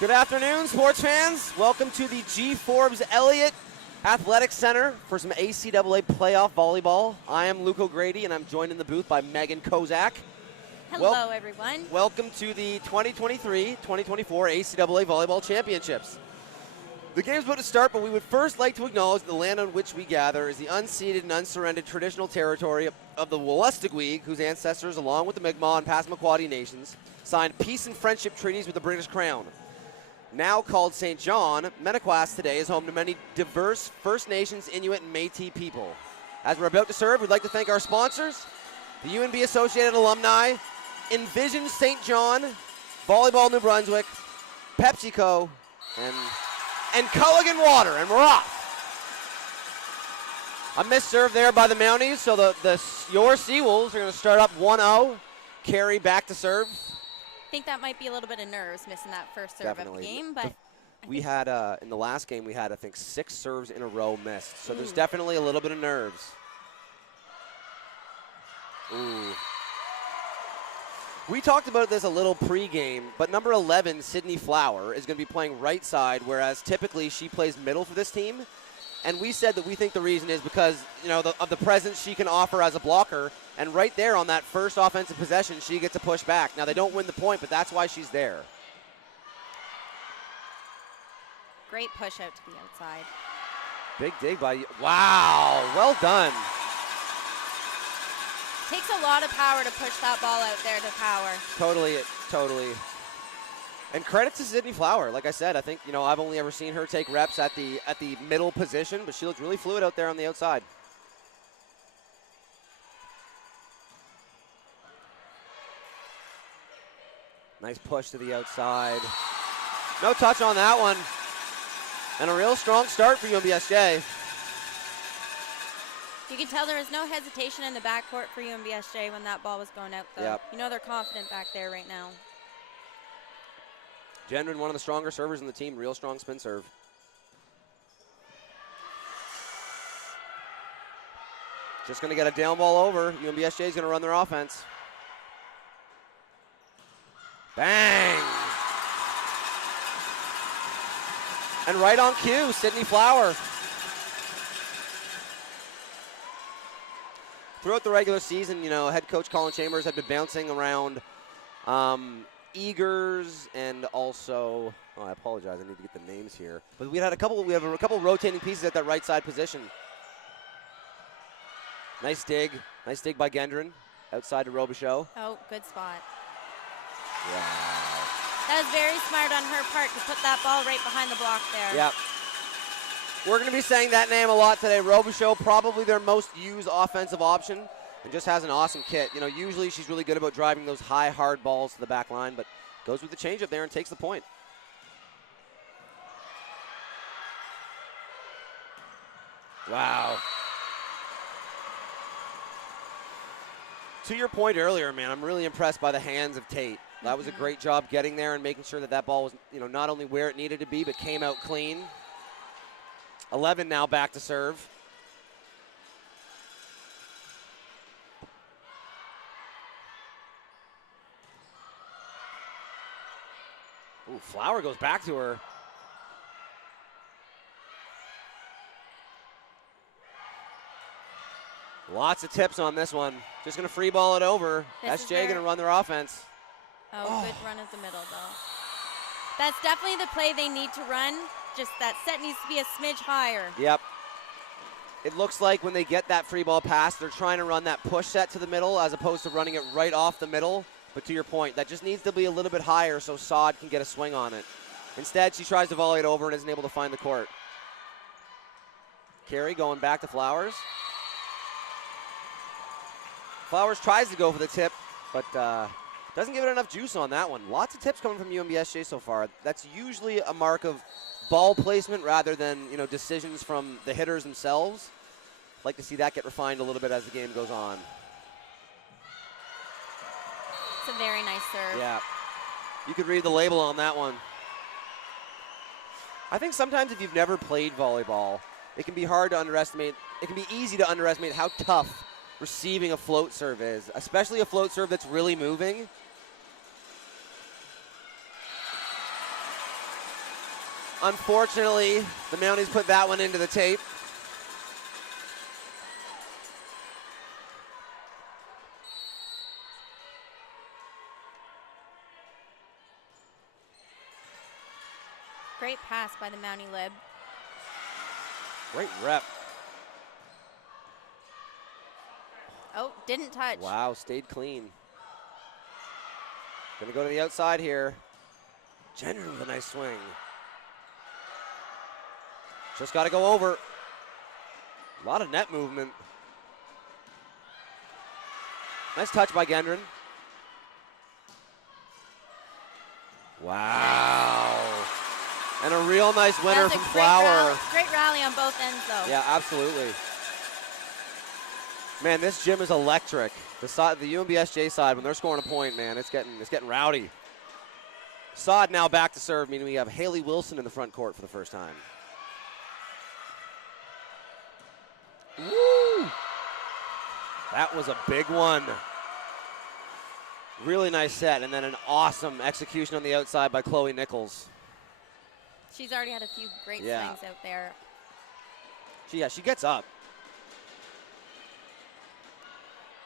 Good afternoon, sports fans. Welcome to the G. Forbes Elliott Athletic Center for some ACAA playoff volleyball. I am Luke O'Grady, and I'm joined in the booth by Megan Kozak. Hello, everyone. Welcome to the 2023-2024 ACAA Volleyball Championships. The game's about to start, but we would first like to acknowledge the land on which we gather is the unceded and unsurrendered traditional territory of the Wolastoqiyik, whose ancestors, along with the Mi'kmaq and Passamaquoddy nations, signed peace and friendship treaties with the British Crown. Now called St. John, Menequas today is home to many diverse First Nations, Inuit, and Métis people. As we're about to serve, we'd like to thank our sponsors, the UNB Associated Alumni, Envision St. John, Volleyball New Brunswick, PepsiCo, and Culligan Water, and we're off. A missed serve there by the Mounties, so your Seawolves are going to start up 1-0. Carey back to serve. I think that might be a little bit of nerves missing that first serve Definitely. of the game, but We had, in the last game, we had, I think, 6 serves in a row missed. So there's definitely a little bit of nerves. Ooh. We talked about this a little pregame, but number 11, Sydney Flower, is going to be playing right side, whereas typically she plays middle for this team. And we said that we think the reason is because, of the presence she can offer as a blocker. And right there on that first offensive possession, she gets a push back. Now, they don't win the point, but that's why she's there. great push out to the outside. Big dig by you. Wow, well done. Takes a lot of power to push that ball out there to power. Totally. And credit to Sydney Flower. Like I said, I think, I've only ever seen her take reps at the middle position, but she looked really fluid out there on the outside. Nice push to the outside. No touch on that one. And a real strong start for UNBSJ. You can tell there was no hesitation in the backcourt for UNBSJ when that ball was going out, though. Yep. They're confident back there right now. Gendron, one of the stronger servers in the team, real strong spin serve. Just going to get a down ball over. UNBSJ is going to run their offense. Bang! And right on cue, Sydney Flower. Throughout the regular season, head coach Colin Chambers had been bouncing around Eagers and also, I apologize, I need to get the names here. But we have a couple rotating pieces at that right side position. Nice dig by Gendron, outside to Robichaud. Oh, good spot. Wow. That was very smart on her part to put that ball right behind the block there. Yep. We're going to be saying that name a lot today. Robichaud, probably their most used offensive option, and just has an awesome kit. Usually she's really good about driving those high, hard balls to the back line, but goes with the changeup there and takes the point. Wow. To your point earlier, man, I'm really impressed by the hands of Tate. That was a great job getting there and making sure that ball was, not only where it needed to be, but came out clean. 11 now back to serve. Ooh, Flower goes back to her. Lots of tips on this one. Just going to free ball it over. SJ going to run their offense. Oh, good run of the middle, though. That's definitely the play they need to run. Just that set needs to be a smidge higher. Yep. It looks like when they get that free ball pass, they're trying to run that push set to the middle as opposed to running it right off the middle. But to your point, that just needs to be a little bit higher so Sod can get a swing on it. Instead, she tries to volley it over and isn't able to find the court. Carey going back to Flowers. Flowers tries to go for the tip, but doesn't give it enough juice on that one. Lots of tips coming from UNBSJ so far. That's usually a mark of ball placement rather than, decisions from the hitters themselves. Like to see that get refined a little bit as the game goes on. It's a very nice serve. Yeah. You could read the label on that one. I think sometimes if you've never played volleyball, it can be hard to underestimate. It can be easy to underestimate how tough receiving a float serve is, especially a float serve that's really moving. Unfortunately, the Mounties put that one into the tape. Great pass by the Mountie Lib. Great rep. Oh, didn't touch. Wow, stayed clean. Gonna go to the outside here. Gendron with a nice swing. Just gotta go over. A lot of net movement. Nice touch by Gendron. Wow. And a real nice winner from Flower. Great rally on both ends, though. Yeah, absolutely. Man, this gym is electric. The UNBSJ side, when they're scoring a point, man, it's getting rowdy. Saad now back to serve, meaning we have Haley Wilson in the front court for the first time. Woo! That was a big one. Really nice set, and then an awesome execution on the outside by Chloe Nichols. She's already had a few great swings out there. She gets up.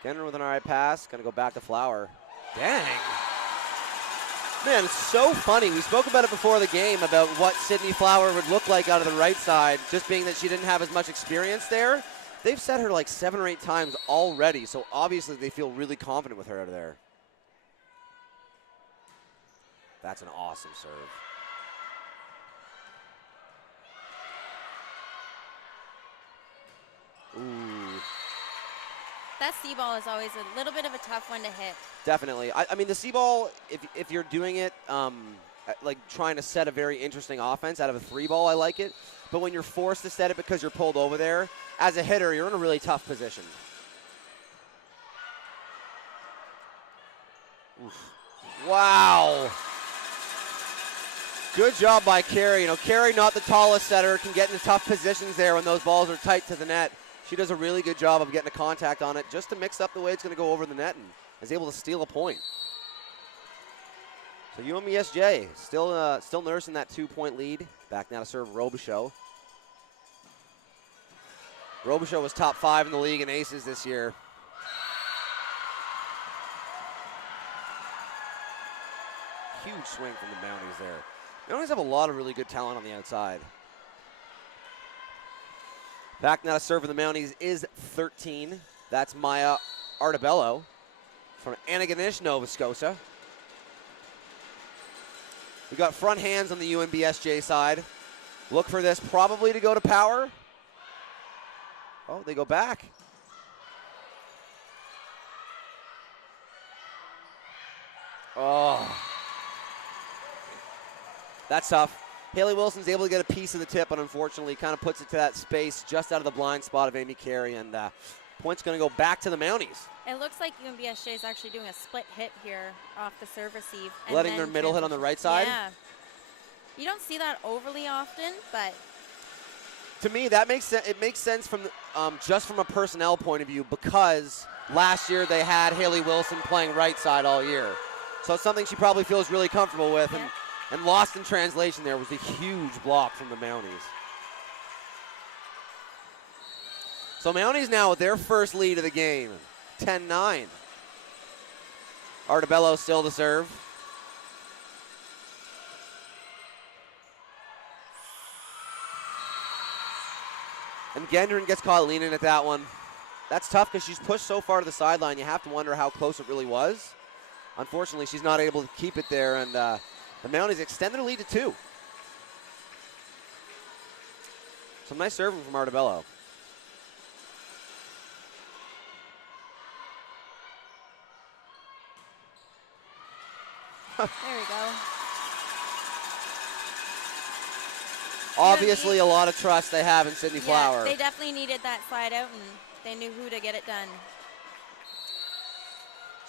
Gendron with an all right pass. Going to go back to Flower. Dang. Man, it's so funny. We spoke about it before the game about what Sydney Flower would look like out of the right side, just being that she didn't have as much experience there. They've set her like 7 or 8 times already, so obviously they feel really confident with her out of there. That's an awesome serve. Ooh. That C ball is always a little bit of a tough one to hit. Definitely. I mean, the C ball, if you're doing it, like trying to set a very interesting offense out of a 3 ball, I like it. But when you're forced to set it because you're pulled over there, as a hitter, you're in a really tough position. Oof. Wow. Good job by Carrie. You know, Carrie, not the tallest setter, can get into tough positions there when those balls are tight to the net. She does a really good job of getting a contact on it just to mix up the way it's going to go over the net and is able to steal a point. So UNBSJ still nursing that 2-point lead. Back now to serve Robichaud. Robichaud was top 5 in the league in aces this year. Huge swing from the Mounties there. The Mounties have a lot of really good talent on the outside. Back now to serve for the Mounties is 13. That's Maya Artabello from Antigonish, Nova Scotia. We got front hands on the UNBSJ side. Look for this probably to go to power. Oh, they go back. Oh. That's tough. Haley Wilson's able to get a piece of the tip, but unfortunately kind of puts it to that space just out of the blind spot of Amy Carey, and point's going to go back to the Mounties. It looks like UNBSJ is actually doing a split hit here off the serve receive. Letting their middle hit on the right side? Yeah. You don't see that overly often, but to me, that makes sense. It makes sense from just from a personnel point of view because last year they had Haley Wilson playing right side all year. So it's something she probably feels really comfortable with. Yeah. And lost in translation there was a huge block from the Mounties. So Mounties now with their first lead of the game, 10-9. Artabello still to serve. And Gendron gets caught leaning at that one. That's tough because she's pushed so far to the sideline. You have to wonder how close it really was. Unfortunately, she's not able to keep it there, and the Mounties extend their lead to 2. Some nice serving from Artabello. there we go. Obviously, a lot of trust they have in Sydney Flower. They definitely needed that slide out, and they knew who to get it done.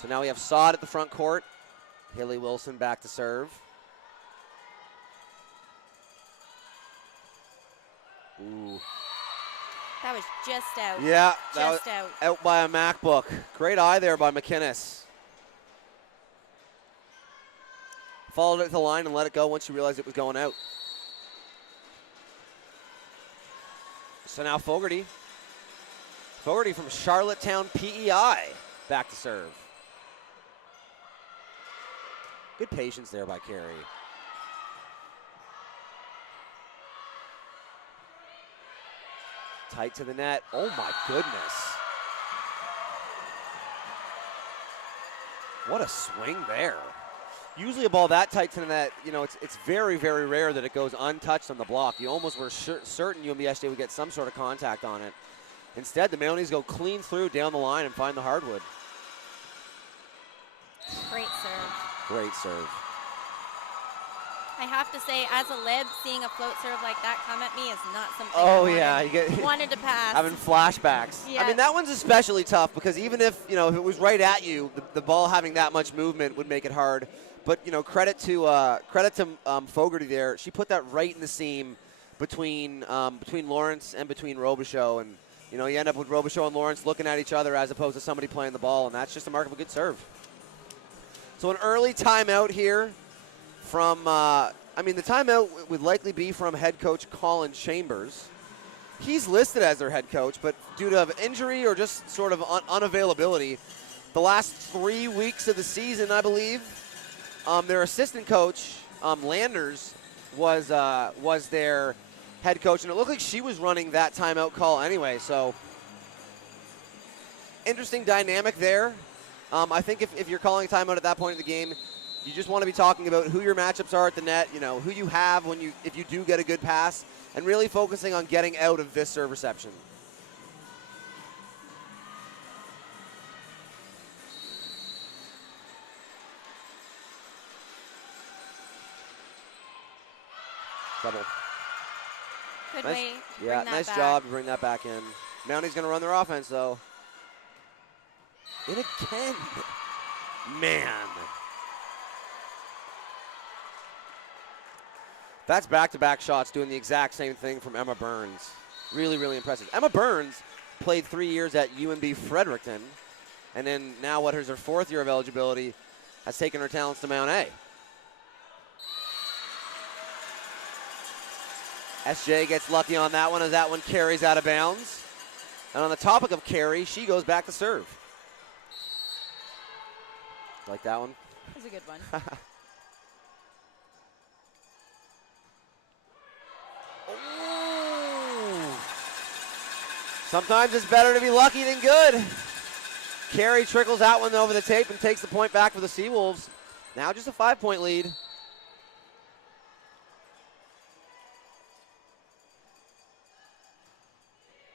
So now we have Saad at the front court. Haley Wilson back to serve. Ooh. That was just out. Yeah, just out by a MacBook. Great eye there by McInnes. Followed it to the line and let it go once she realized it was going out. So now Fogarty. Fogarty from Charlottetown, PEI, back to serve. Good patience there by Carey. Tight to the net. Oh my goodness. What a swing there. Usually a ball that tight to the net, you know, it's very, very rare that it goes untouched on the block. You almost were certain UNBSJ would get some sort of contact on it. Instead, the Mounties go clean through down the line and find the hardwood. Great serve. Great serve. I have to say, as a lib, seeing a float serve like that come at me is not something I wanted to pass. Having flashbacks. Yeah. I mean, that one's especially tough because even if, you know, if it was right at you, the ball having that much movement would make it hard. But, you know, credit to Fogarty there. She put that right in the seam between Lawrence and between Robichaud. And, you know, you end up with Robichaud and Lawrence looking at each other as opposed to somebody playing the ball, and that's just a mark of a good serve. So an early timeout here from, the timeout would likely be from head coach Colin Chambers. He's listed as their head coach, but due to injury or just sort of unavailability, the last 3 weeks of the season, I believe, their assistant coach, Landers, was their head coach, and it looked like she was running that timeout call anyway. So interesting dynamic there. I think if you're calling a timeout at that point in the game, you just want to be talking about who your matchups are at the net, you know, who you have if you do get a good pass, and really focusing on getting out of this serve reception. Double. Good nice, way to yeah, bring that nice back. job to bring that back in. Mounties going to run their offense, though. In again. Man. That's back-to-back shots doing the exact same thing from Emma Burns. Really, really impressive. Emma Burns played 3 years at UNB Fredericton, and then now what is her 4th year of eligibility, has taken her talents to Mount A. SJ gets lucky on that one as that one carries out of bounds. And on the topic of carry, she goes back to serve. Like that one? That was a good one. Sometimes it's better to be lucky than good. Carey trickles that one over the tape and takes the point back for the Seawolves. Now just a 5-point lead.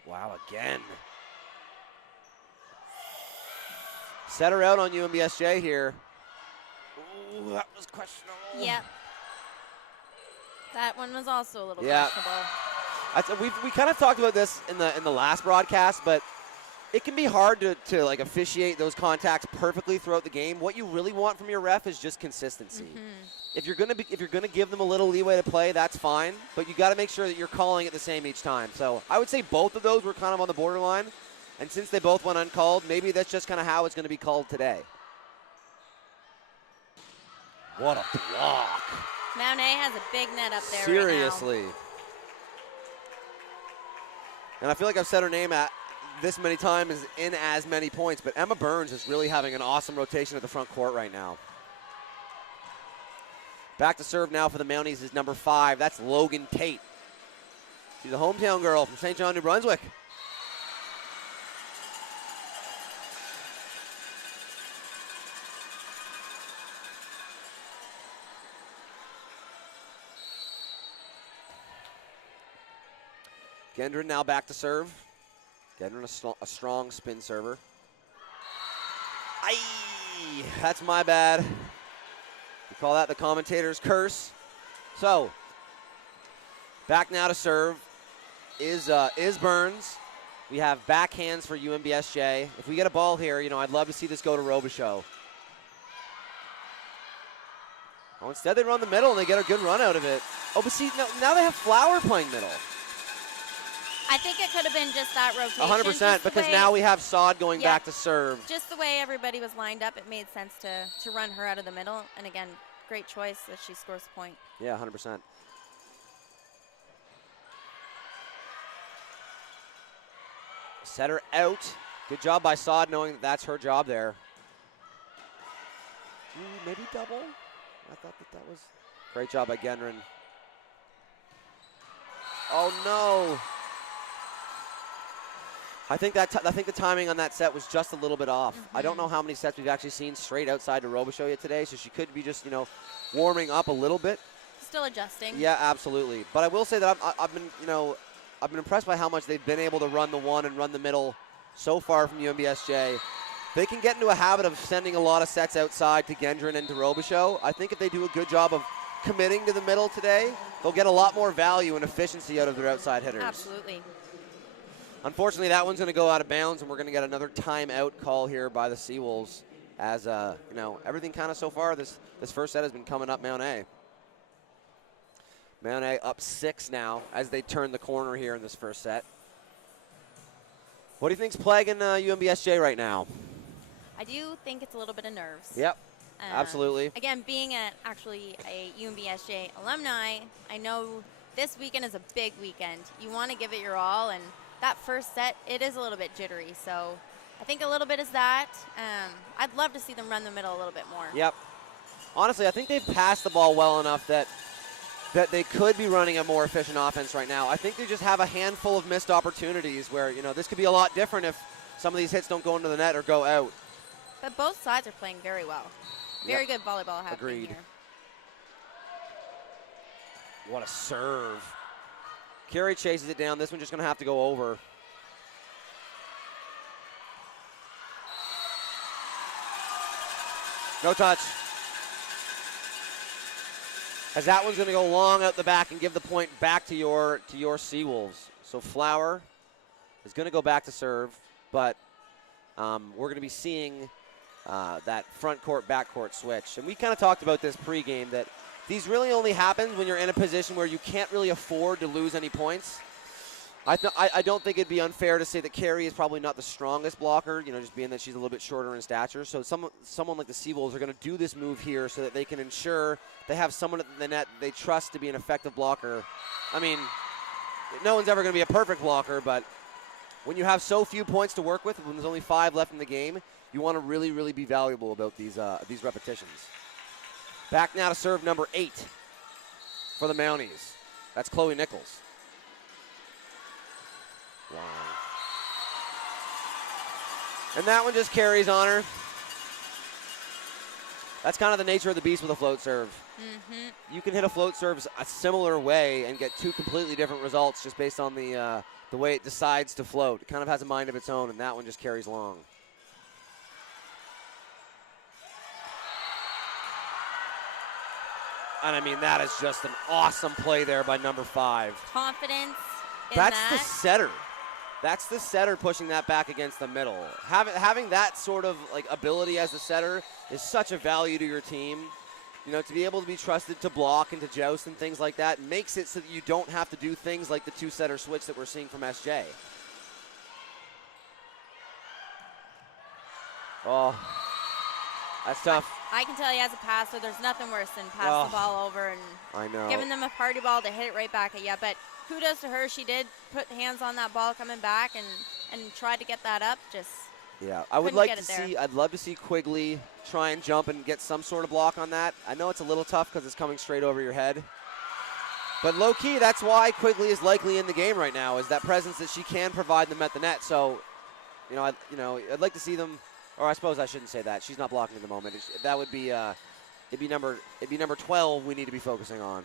Wow, again. Set her out on UNBSJ here. Ooh, that was questionable. Yep. That one was also a little questionable. We kind of talked about this in the last broadcast, but it can be hard to like officiate those contacts perfectly throughout the game. What you really want from your ref is just consistency. If you're gonna give them a little leeway to play, that's fine, but you got to make sure that you're calling it the same each time. So I would say both of those were kind of on the borderline, and since they both went uncalled, maybe that's just kind of how it's going to be called today. What a block! Mount A has a big net up there. Seriously. Right now. And I feel like I've said her name at this many times in as many points, but Emma Burns is really having an awesome rotation at the front court right now. Back to serve now for the Mounties is number 5. That's Logan Tate. She's a hometown girl from St. John, New Brunswick. Gendron now back to serve. Gendron a strong spin server. Aye, that's my bad. We call that the commentator's curse. So, back now to serve is Burns. We have backhands for UNBSJ. If we get a ball here, you know, I'd love to see this go to Robichaud. Oh, instead they run the middle and they get a good run out of it. Oh, but see, now they have Flower playing middle. I think it could have been just that rotation. 100%, because now we have Sod going back to serve. Just the way everybody was lined up, it made sense to run her out of the middle. And again, great choice that she scores a point. Yeah, 100%. Setter out. Good job by Saad knowing that that's her job there. Ooh, maybe double? I thought that was great job by Gendron. Oh no! I think the timing on that set was just a little bit off. I don't know how many sets we've actually seen straight outside to Robichaux yet today, so she could be just, warming up a little bit. Still adjusting. Yeah, absolutely. But I will say that I've been impressed by how much they've been able to run the one and run the middle so far from UNBSJ. They can get into a habit of sending a lot of sets outside to Gendron and to Robichaux. I think if they do a good job of committing to the middle today, they'll get a lot more value and efficiency out of their outside hitters. Absolutely. Unfortunately, that one's going to go out of bounds, and we're going to get another timeout call here by the Seawolves. As everything kind of so far, this first set has been coming up Mount A. Mount A up 6 now as they turn the corner here in this first set. What do you think's plaguing UNBSJ right now? I do think it's a little bit of nerves. Yep, absolutely. Again, being actually a UNBSJ alumni, I know this weekend is a big weekend. You want to give it your all, and that first set, it is a little bit jittery. So I think a little bit is that. I'd love to see them run the middle a little bit more. Yep. Honestly, I think they've passed the ball well enough that they could be running a more efficient offense right now. I think they just have a handful of missed opportunities where, this could be a lot different if some of these hits don't go into the net or go out. But both sides are playing very well. Very good volleyball happening Agreed. here. What a serve. Carey chases it down. This one's just going to have to go over. No touch. As that one's going to go long out the back and give the point back to your Seawolves. So Flower is going to go back to serve, but we're going to be seeing that front court, back court switch. And we kind of talked about this pregame that these really only happen when you're in a position where you can't really afford to lose any points. I don't think it'd be unfair to say that Carey is probably not the strongest blocker, just being that she's a little bit shorter in stature. So someone like the Seawolves are going to do this move here so that they can ensure they have someone at the net they trust to be an effective blocker. I mean, no one's ever going to be a perfect blocker, but when you have so few points to work with, when there's only 5 left in the game, you want to really, really be valuable about these repetitions. Back now to serve number 8 for the Mounties. That's Chloe Nichols. Wow. And that one just carries on her. That's kind of the nature of the beast with a float serve. Mm-hmm. You can hit a float serve a similar way and get 2 completely different results just based on the way it decides to float. It kind of has a mind of its own, and that one just carries long. And I mean, that is just an awesome play there by number 5. Confidence in That's that. the setter. That's the setter pushing that back against the middle. Having that sort of ability as a setter is such a value to your team. To be able to be trusted to block and to joust and things like that makes it so that you don't have to do things like the 2-setter switch that we're seeing from SJ. Oh, that's tough. I can tell you as a passer, there's nothing worse than pass the ball over and giving them a party ball to hit it right back at you. But kudos to her. She did put hands on that ball coming back and tried to get that up. Yeah, I'd love to see Quigley try and jump and get some sort of block on that. I know it's a little tough because it's coming straight over your head. But low key, that's why Quigley is likely in the game right now, is that presence that she can provide them at the net. So, I'd like to see them. Or I suppose I shouldn't say that. She's not blocking at the moment. That would be it'd be number 12 we need to be focusing on.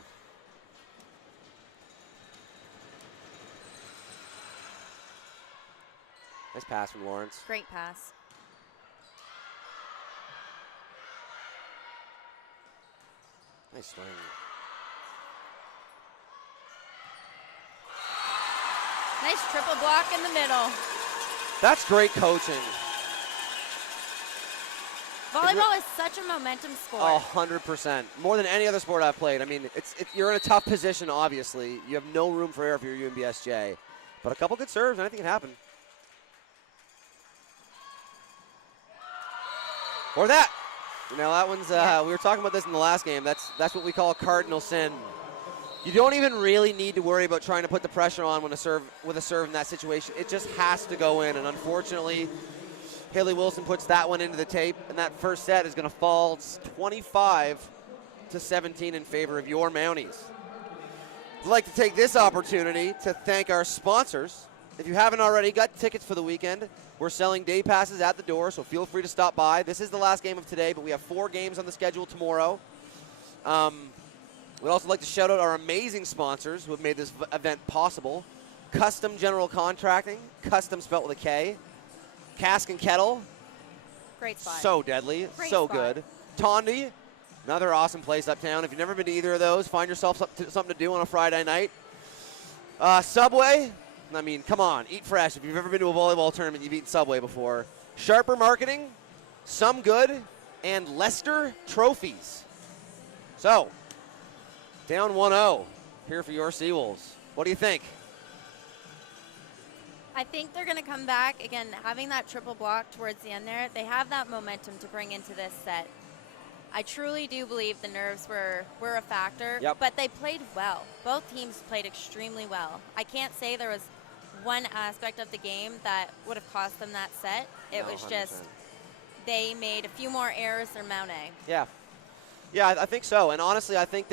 Nice pass from Lawrence. Great pass. Nice swing. Nice triple block in the middle. That's great coaching. Volleyball is such a momentum sport. 100%. More than any other sport I've played. I mean, you're in a tough position, obviously. You have no room for error if you're UNBSJ. But a couple good serves, anything can happen. Or that. That one's, we were talking about this in the last game. That's what we call a cardinal sin. You don't even really need to worry about trying to put the pressure on with a serve in that situation. It just has to go in, and unfortunately, Haley Wilson puts that one into the tape, and that first set is going to fall 25-17 in favor of your Mounties. I'd like to take this opportunity to thank our sponsors. If you haven't already got tickets for the weekend, we're selling day passes at the door, so feel free to stop by. This is the last game of today, but we have 4 games on the schedule tomorrow. We'd also like to shout out our amazing sponsors who have made this event possible. Custom General Contracting, custom spelt with a K. Cask and Kettle. Great spot. So deadly, Great so spot. good. Tondi, another awesome place uptown. If you've never been to either of those, find yourself something to do on a Friday night. Subway, I mean, come on, eat fresh. If you've ever been to a volleyball tournament, you've eaten Subway before. Sharper Marketing, Some Good, and Lester Trophies. So, down 1-0 here for your Seawolves. What do you think? I think they're going to come back. Again, having that triple block towards the end there, they have that momentum to bring into this set. I truly do believe the nerves were a factor, but they played well. Both teams played extremely well. I can't say there was one aspect of the game that would have cost them that set. It was 100%. just they made a few more errors than Mount A. Yeah, I think so. And honestly, I think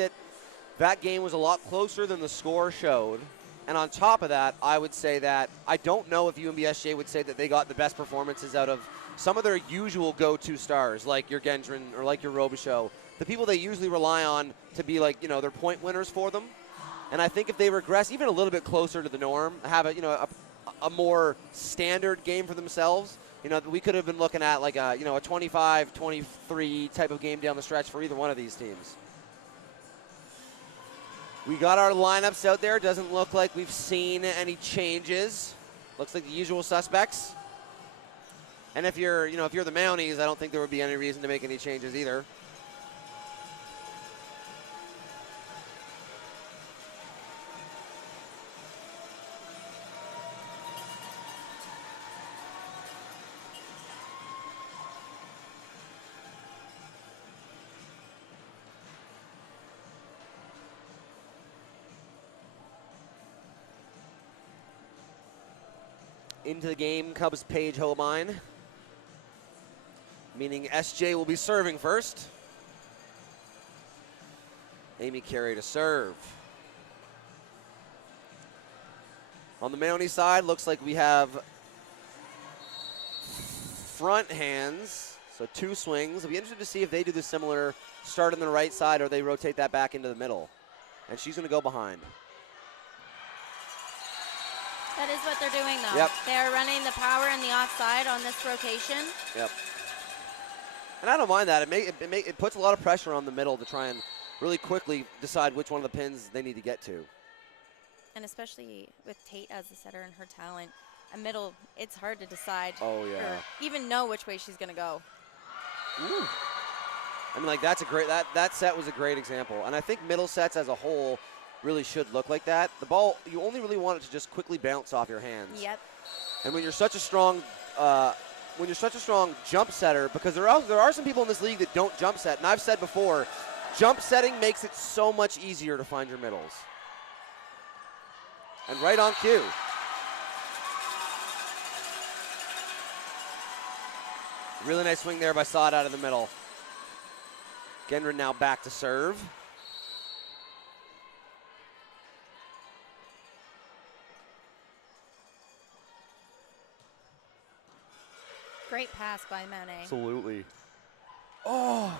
that game was a lot closer than the score showed. And on top of that, I would say that I don't know if UNBSJ would say that they got the best performances out of some of their usual go-to stars, like your Gendron or like your Robichaux, the people they usually rely on to be like, their point winners for them. And I think if they regress even a little bit closer to the norm, have a more standard game for themselves, we could have been looking at like a 25-23 type of game down the stretch for either one of these teams. We got our lineups out there. Doesn't look like we've seen any changes. Looks like the usual suspects. And if you're the Mounties, I don't think there would be any reason to make any changes either. Into the game comes Paige Holbein, meaning SJ will be serving first. Amy Carey to serve. On the Mountie side, looks like we have front hands, so 2 swings. I'll be interested to see if they do the similar start on the right side or they rotate that back into the middle. And she's going to go behind. That is what they're doing, though. Yep. They're running the power and the offside on this rotation. Yep. And I don't mind that. It puts a lot of pressure on the middle to try and really quickly decide which one of the pins they need to get to. And especially with Tate as the setter and her talent, a middle, it's hard to decide. Oh, yeah. Or even know which way she's going to go. Ooh. I mean, like, that's a great, that set was a great example. And I think middle sets as a whole really should look like that. The ball, you only really want it to just quickly bounce off your hands. Yep. And when you're such a strong jump setter, because there are some people in this league that don't jump set, and I've said before, jump setting makes it so much easier to find your middles. And right on cue. Really nice swing there by Saad out of the middle. Gendron now back to serve. Great pass by Monet. Absolutely. Oh.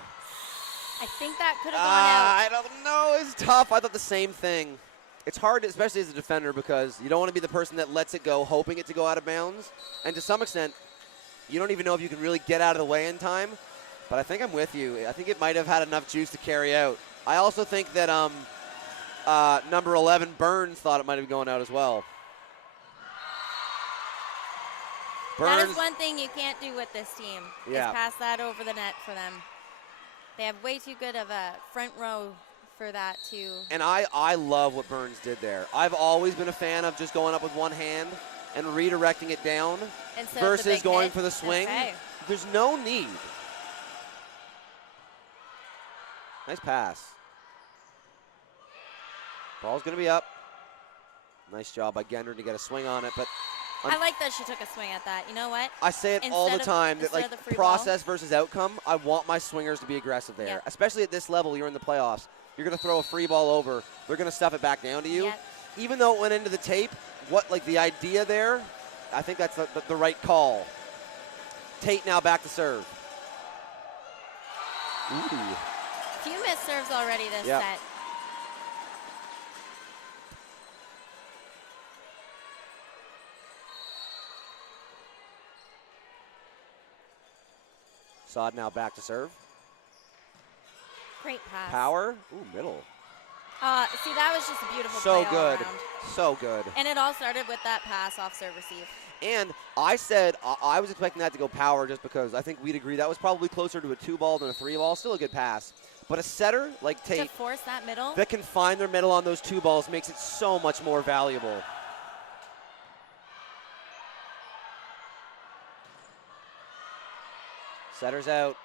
I think that could have gone out. I don't know. It's tough. I thought the same thing. It's hard, especially as a defender, because you don't want to be the person that lets it go, hoping it to go out of bounds. And to some extent, you don't even know if you can really get out of the way in time. But I think I'm with you. I think it might have had enough juice to carry out. I also think that number 11, Burns, thought it might have gone out as well. That is one thing you can't do with this team, is pass that over the net for them. They have way too good of a front row for that to. And I love what Burns did there. I've always been a fan of just going up with one hand and redirecting it down versus going for the swing. Okay. There's no need. Nice pass. Ball's going to be up. Nice job by Gendron to get a swing on it, but I like that she took a swing at that. You know what? I say it all the time that, like, process versus outcome, I want my swingers to be aggressive there. Yep. Especially at this level, you're in the playoffs. You're going to throw a free ball over. They're going to stuff it back down to you. Yep. Even though it went into the tape, the idea there, I think that's the right call. Tate now back to serve. Ooh. Few missed serves already this Yep. set. Saad now back to serve. Great pass. Power. Ooh, middle. See, that was just a beautiful So play all good. around. So good. And it all started with that pass off serve receive. And I said I was expecting that to go power just because I think we'd agree that was probably closer to a 2-ball than a 3-ball. Still a good pass. But a setter like Tate To force that middle. that can find their middle on those 2 balls makes it so much more valuable. Setter's out.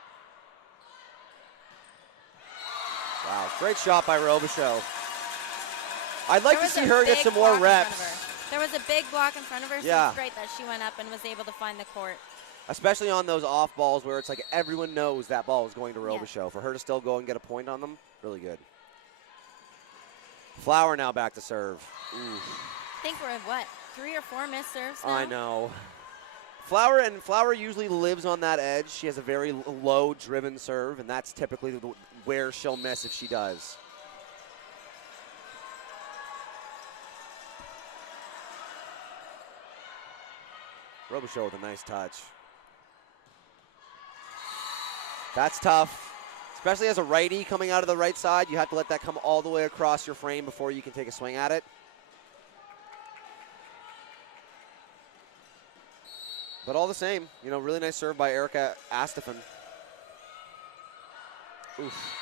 Wow, great shot by Robichaud. I'd like to see her get some more reps. There was a big block in front of her, so Yeah. it's great that she went up and was able to find the court. Especially on those off balls where it's like everyone knows that ball is going to Yeah. Robichaud. For her to still go and get a point on them, really good. Flower now back to serve. Ooh. I think we're at what, 3 or 4 missed serves now? I know. Flower usually lives on that edge. She has a very low driven serve, and that's typically where she'll miss if she does. Robichaud with a nice touch. That's tough. Especially as a righty coming out of the right side, you have to let that come all the way across your frame before you can take a swing at it. But all the same, really nice serve by Erica Astafan. Oof.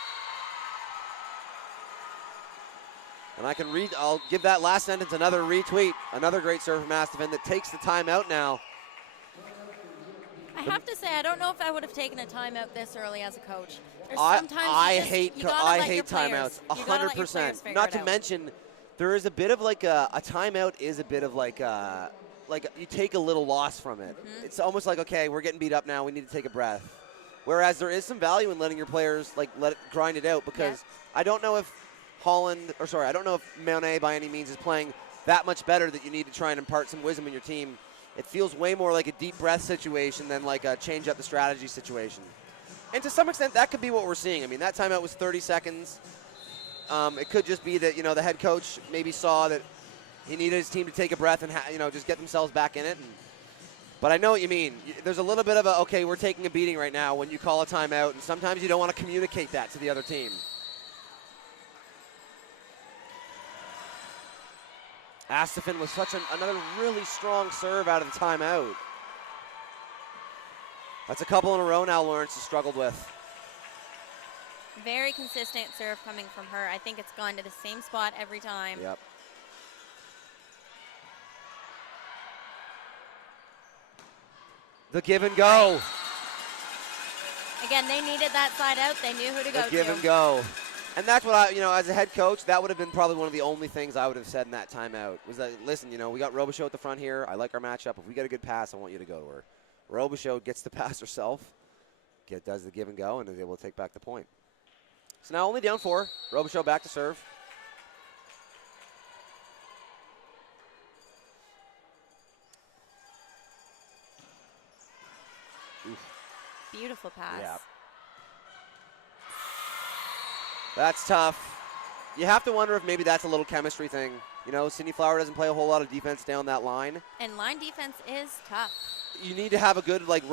And I'll give that last sentence another retweet. Another great serve from Astafan that takes the timeout now. I have to say, I don't know if I would have taken a timeout this early as a coach. I hate timeouts, 100%. Not to mention, there is a bit of like a timeout is a bit of like you take a little loss from it. Mm-hmm. It's almost like, okay, we're getting beat up now. We need to take a breath. Whereas there is some value in letting your players let it grind it out because I don't know if I don't know if Monet by any means is playing that much better that you need to try and impart some wisdom in your team. It feels way more like a deep breath situation than like a change up the strategy situation. And to some extent, that could be what we're seeing. I mean, that timeout was 30 seconds. It could just be that, the head coach maybe saw that he needed his team to take a breath and, just get themselves back in it. But I know what you mean. There's a little bit of okay, we're taking a beating right now when you call a timeout, and sometimes you don't want to communicate that to the other team. Astafan with another really strong serve out of the timeout. That's a couple in a row now Lawrence has struggled with. Very consistent serve coming from her. I think it's gone to the same spot every time. Yep. The give and go. Again, they needed that side out. They knew who to go to. The give and go. And that's what as a head coach, that would have been probably one of the only things I would have said in that timeout was that, listen, we got Robichaud at the front here. I like our matchup. If we get a good pass, I want you to go to her. Robichaud gets the pass herself, does the give and go, and is able to take back the point. So now only down 4. Robichaud back to serve. Oof. Beautiful pass. Yeah. That's tough. You have to wonder if maybe that's a little chemistry thing. Sydney Flower doesn't play a whole lot of defense down that line. And line defense is tough. You need to have a good middle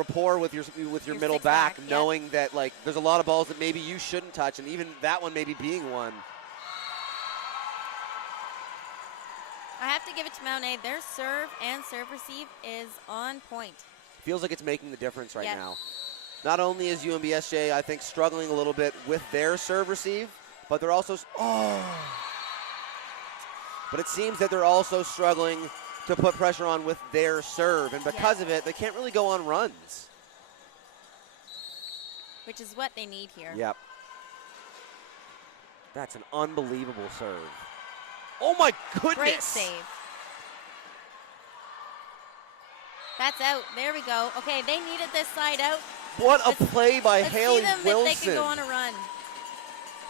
middle back, knowing that there's a lot of balls that maybe you shouldn't touch, and even that one maybe being one. I have to give it to Monet. Their serve and serve receive is on point. Feels like it's making the difference right now. Not only is UNBSJ, I think, struggling a little bit with their serve receive, but they're also but it seems that they're also struggling to put pressure on with their serve, and because of it, they can't really go on runs. Which is what they need here. Yep. That's an unbelievable serve. Oh my goodness. Great save. That's out. There we go. Okay, they needed this side out. What a play by Let's Haley see them Wilson. if they can go on a run.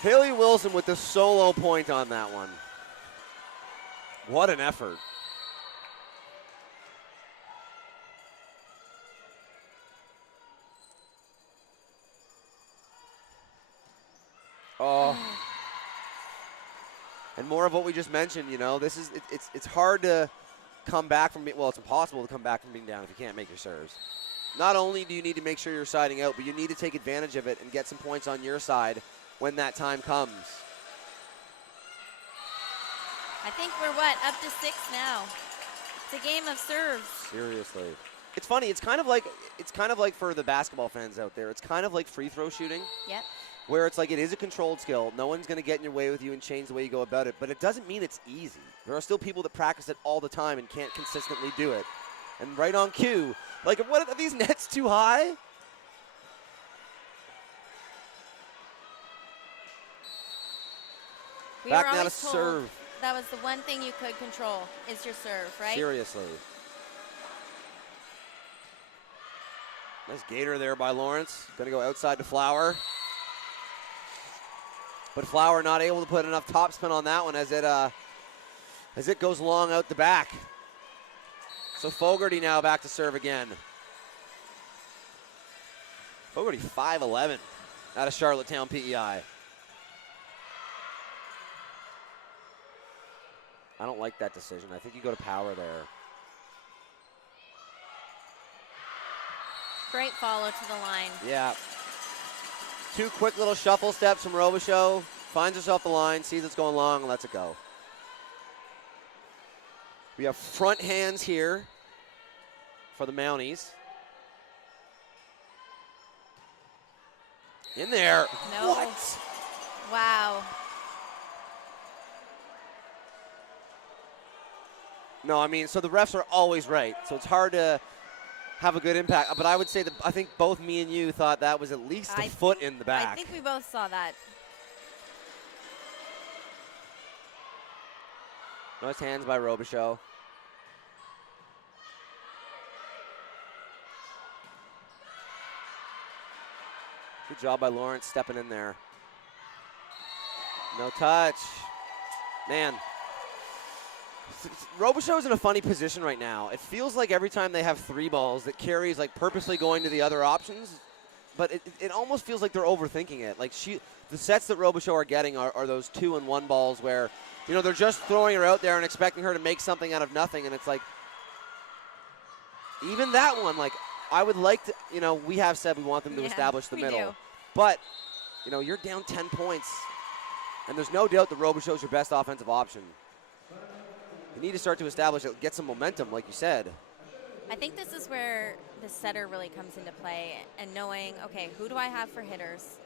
Haley Wilson with the solo point on that one. What an effort. Oh. And more of what we just mentioned, you know, this is it's hard to come back from, well, it's impossible to come back from being down if you can't make your serves. Not only do you need to make sure you're siding out, but you need to take advantage of it and get some points on your side when that time comes. I think we're up to 6 now. It's a game of serves. Seriously. It's funny, it's kind of like for the basketball fans out there, it's kind of like free throw shooting. Yep. Where it's like it is a controlled skill. No one's going to get in your way with you and change the way you go about it, but it doesn't mean it's easy. There are still people that practice it all the time and can't consistently do it. And right on cue, like, what are these nets too high? We Back were now to always told serve. that was the one thing you could control is your serve, right? Seriously. Nice gator there by Lawrence. Going to go outside to Flower. But Flower not able to put enough topspin on that one as it goes long out the back. So Fogarty now back to serve again. Fogarty 5'11" out of Charlottetown PEI. I don't like that decision. I think you go to power there. Great follow to the line. Yeah. 2 quick little shuffle steps from Robichaud. Finds herself the line, sees it's going long, and lets it go. We have front hands here for the Mounties. In there. No. What? Wow. No, I mean, so the refs are always right. So it's hard to have a good impact. But I would say that I think both me and you thought that was at least a foot in the back. I think we both saw that. Nice hands by Robichaud. Good job by Lawrence stepping in there. No touch. Man. Robichaud's in a funny position right now. It feels like every time they have 3 balls that Carrie's like purposely going to the other options, but it almost feels like they're overthinking it. Like the sets that Robichaud are getting are those 2 and 1 balls where, you know, they're just throwing her out there and expecting her to make something out of nothing, and it's like, even that one, like, I would like to, you know, we have said we want them to establish the middle. Do. But, you know, you're down 10 points, and there's no doubt that Robichaud's your best offensive option. You need to start to establish it, get some momentum, like you said. I think this is where the setter really comes into play and knowing, okay, who do I have for hitters?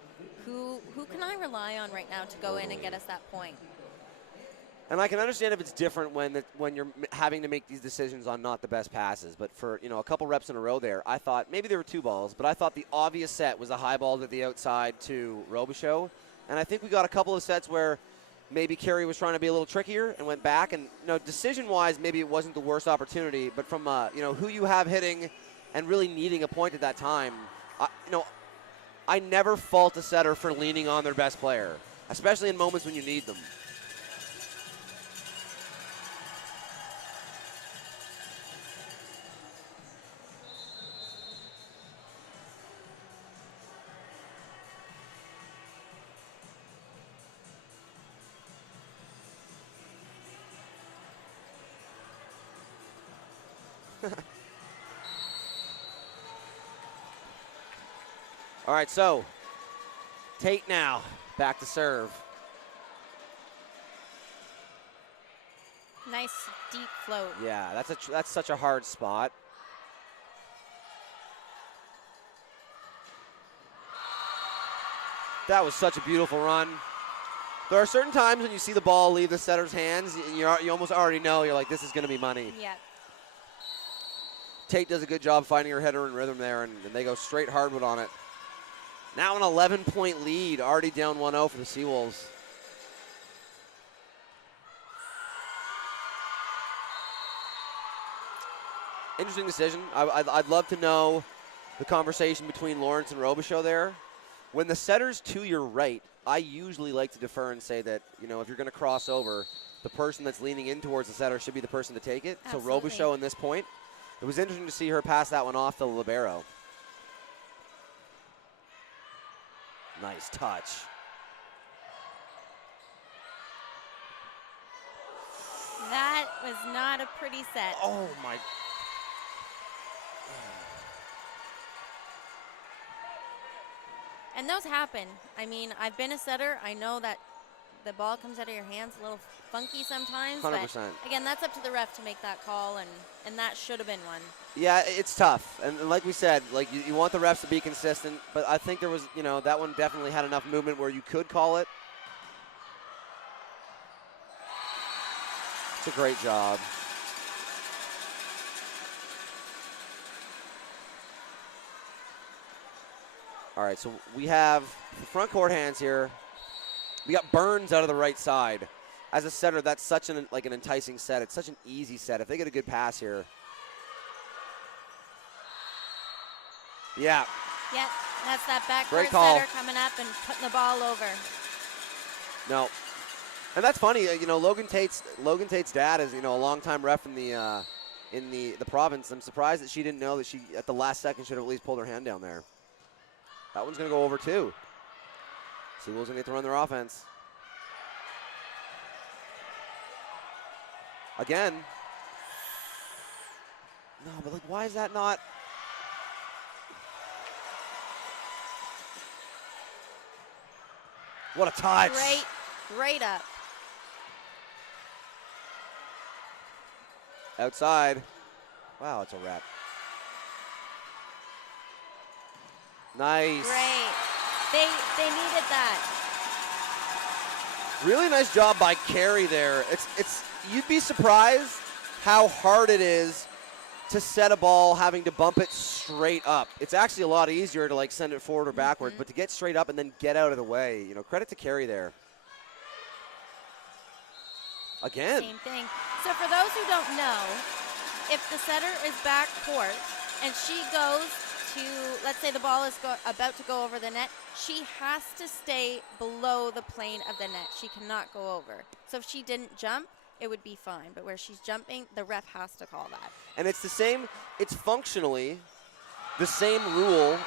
Who can I rely on right now to go in and get us that point? And I can understand if it's different when you're having to make these decisions on not the best passes. But for, you know, a couple reps in a row there, I thought maybe there were 2 balls, but I thought the obvious set was a high ball to the outside to Robichaud. And I think we got a couple of sets where maybe Carey was trying to be a little trickier and went back. And, you know, decision-wise, maybe it wasn't the worst opportunity. But from, you know, who you have hitting and really needing a point at that time, you know, I never fault a setter for leaning on their best player, especially in moments when you need them. All right, so Tate now back to serve. Nice deep float. Yeah, that's such a hard spot. That was such a beautiful run. There are certain times when you see the ball leave the setter's hands, and you almost already know, you're like, this is going to be money. Yep. Tate does a good job finding her header in rhythm there, and they go straight hardwood on it. Now an 11-point lead, already down 1-0 for the Seawolves. Interesting decision. I'd love to know the conversation between Lawrence and Robichaux there. When the setter's to your right, I usually like to defer and say that, if you're going to cross over, the person that's leaning in towards the setter should be the person to take it. Absolutely. So Robichaux in this point, it was interesting to see her pass that one off to the libero. Nice touch. That was not a pretty set. Oh, my. And those happen. I mean, I've been a setter. I know that the ball comes out of your hands a little funky sometimes. 100%. But again, that's up to the ref to make that call, and that should have been one. Yeah, it's tough. And like we said, like you want the refs to be consistent, but I think there was, that one definitely had enough movement where you could call it. It's a great job. All right, so we have the front court hands here. We got Burns out of the right side. As a setter, that's such an enticing set. It's such an easy set. If they get a good pass here. Yeah. Yeah, that's that Great backcourt call. setter coming up and putting the ball over. No. And that's funny. Logan Tate's dad is, a longtime ref in the province. I'm surprised that she didn't know that she, at the last second, should have at least pulled her hand down there. That one's going to go over, too. Sewell's going to get to run their offense. Again. No, but, why is that not? What a touch. Right up. Outside. Wow, it's a wrap. Nice. Great. They needed that. Really nice job by Carey there. It's you'd be surprised how hard it is to set a ball having to bump it straight up. It's actually a lot easier to send it forward or backwards, but to get straight up and then get out of the way, credit to Carey there. Again. Same thing. So for those who don't know, if the setter is back court and she goes to, let's say the ball is about to go over the net, she has to stay below the plane of the net. She cannot go over. So if she didn't jump, it would be fine. But where she's jumping, the ref has to call that. And it's functionally the same rule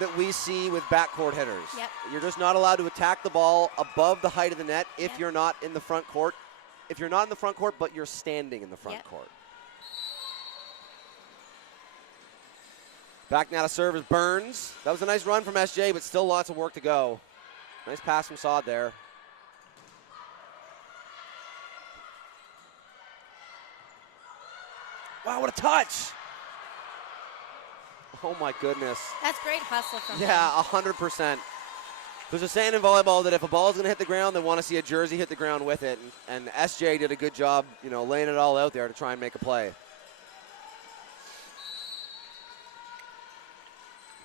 that we see with backcourt hitters. Yep. You're just not allowed to attack the ball above the height of the net if you're not in the front court. If you're not in the front court, but you're standing in the front court. Back now to serve is Burns. That was a nice run from SJ, but still lots of work to go. Nice pass from Saad there. Wow, what a touch. Oh, my goodness. That's great hustle from Yeah, them. 100%. There's a saying in volleyball that if a ball is going to hit the ground, they want to see a jersey hit the ground with it. And SJ did a good job, laying it all out there to try and make a play.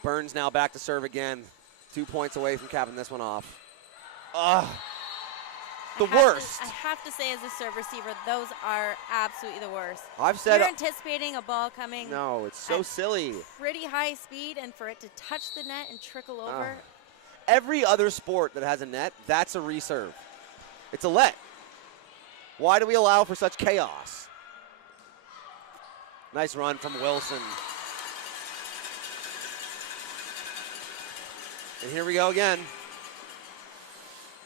Burns now back to serve again. 2 points away from capping this one off. The worst. I have to say, as a serve receiver, those are absolutely the worst. I've said you're anticipating a ball coming. No, it's so silly. Pretty high speed, and for it to touch the net and trickle over. Every other sport that has a net, that's a reserve. It's a let. Why do we allow for such chaos? Nice run from Wilson. And here we go again.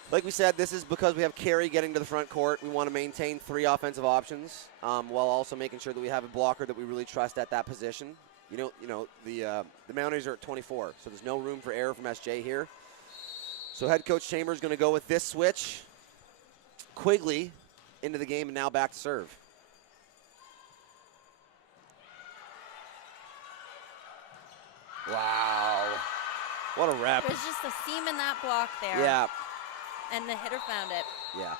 Like we said, this is because we have Carey getting to the front court. We want to maintain 3 offensive options while also making sure that we have a blocker that we really trust at that position. The Mountaineers are at 24, so there's no room for error from SJ here. So head coach Chambers is going to go with this switch. Quigley into the game and now back to serve. Wow. What a rep. There's just a seam in that block there. Yeah. And the hitter found it. Yeah.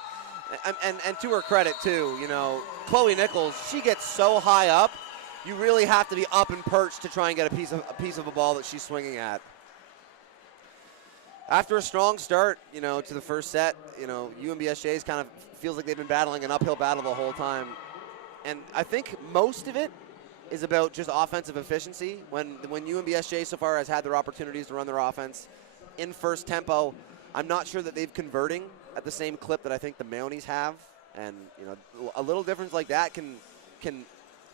And to her credit, too, Chloe Nichols, she gets so high up, you really have to be up and perched to try and get a piece of a ball that she's swinging at. After a strong start, to the first set, UNBSJ's kind of feels like they've been battling an uphill battle the whole time. And I think most of it is about just offensive efficiency. When UNBSJ so far has had their opportunities to run their offense in first tempo, I'm not sure that they've converting at the same clip that I think the Mounties have. And a little difference like that can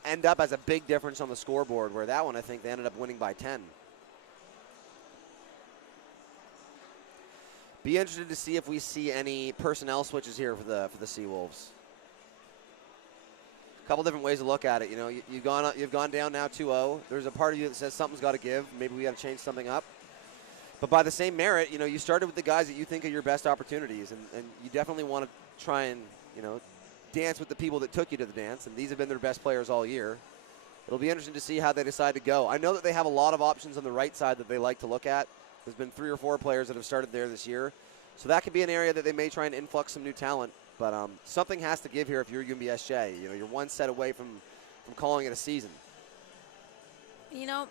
end up as a big difference on the scoreboard, where that one I think they ended up winning by 10. Be interested to see if we see any personnel switches here for the Seawolves. A couple different ways to look at it. You've gone down now 2-0. There's a part of you that says something's got to give. Maybe we got to change something up. But by the same merit, you started with the guys that you think are your best opportunities, and you definitely want to try and dance with the people that took you to the dance, and these have been their best players all year. It'll be interesting to see how they decide to go. I know that they have a lot of options on the right side that they like to look at. There's been 3 or 4 players that have started there this year. So that could be an area that they may try and influx some new talent. But something has to give here if you're UNBSJ. You're one set away from calling it a season.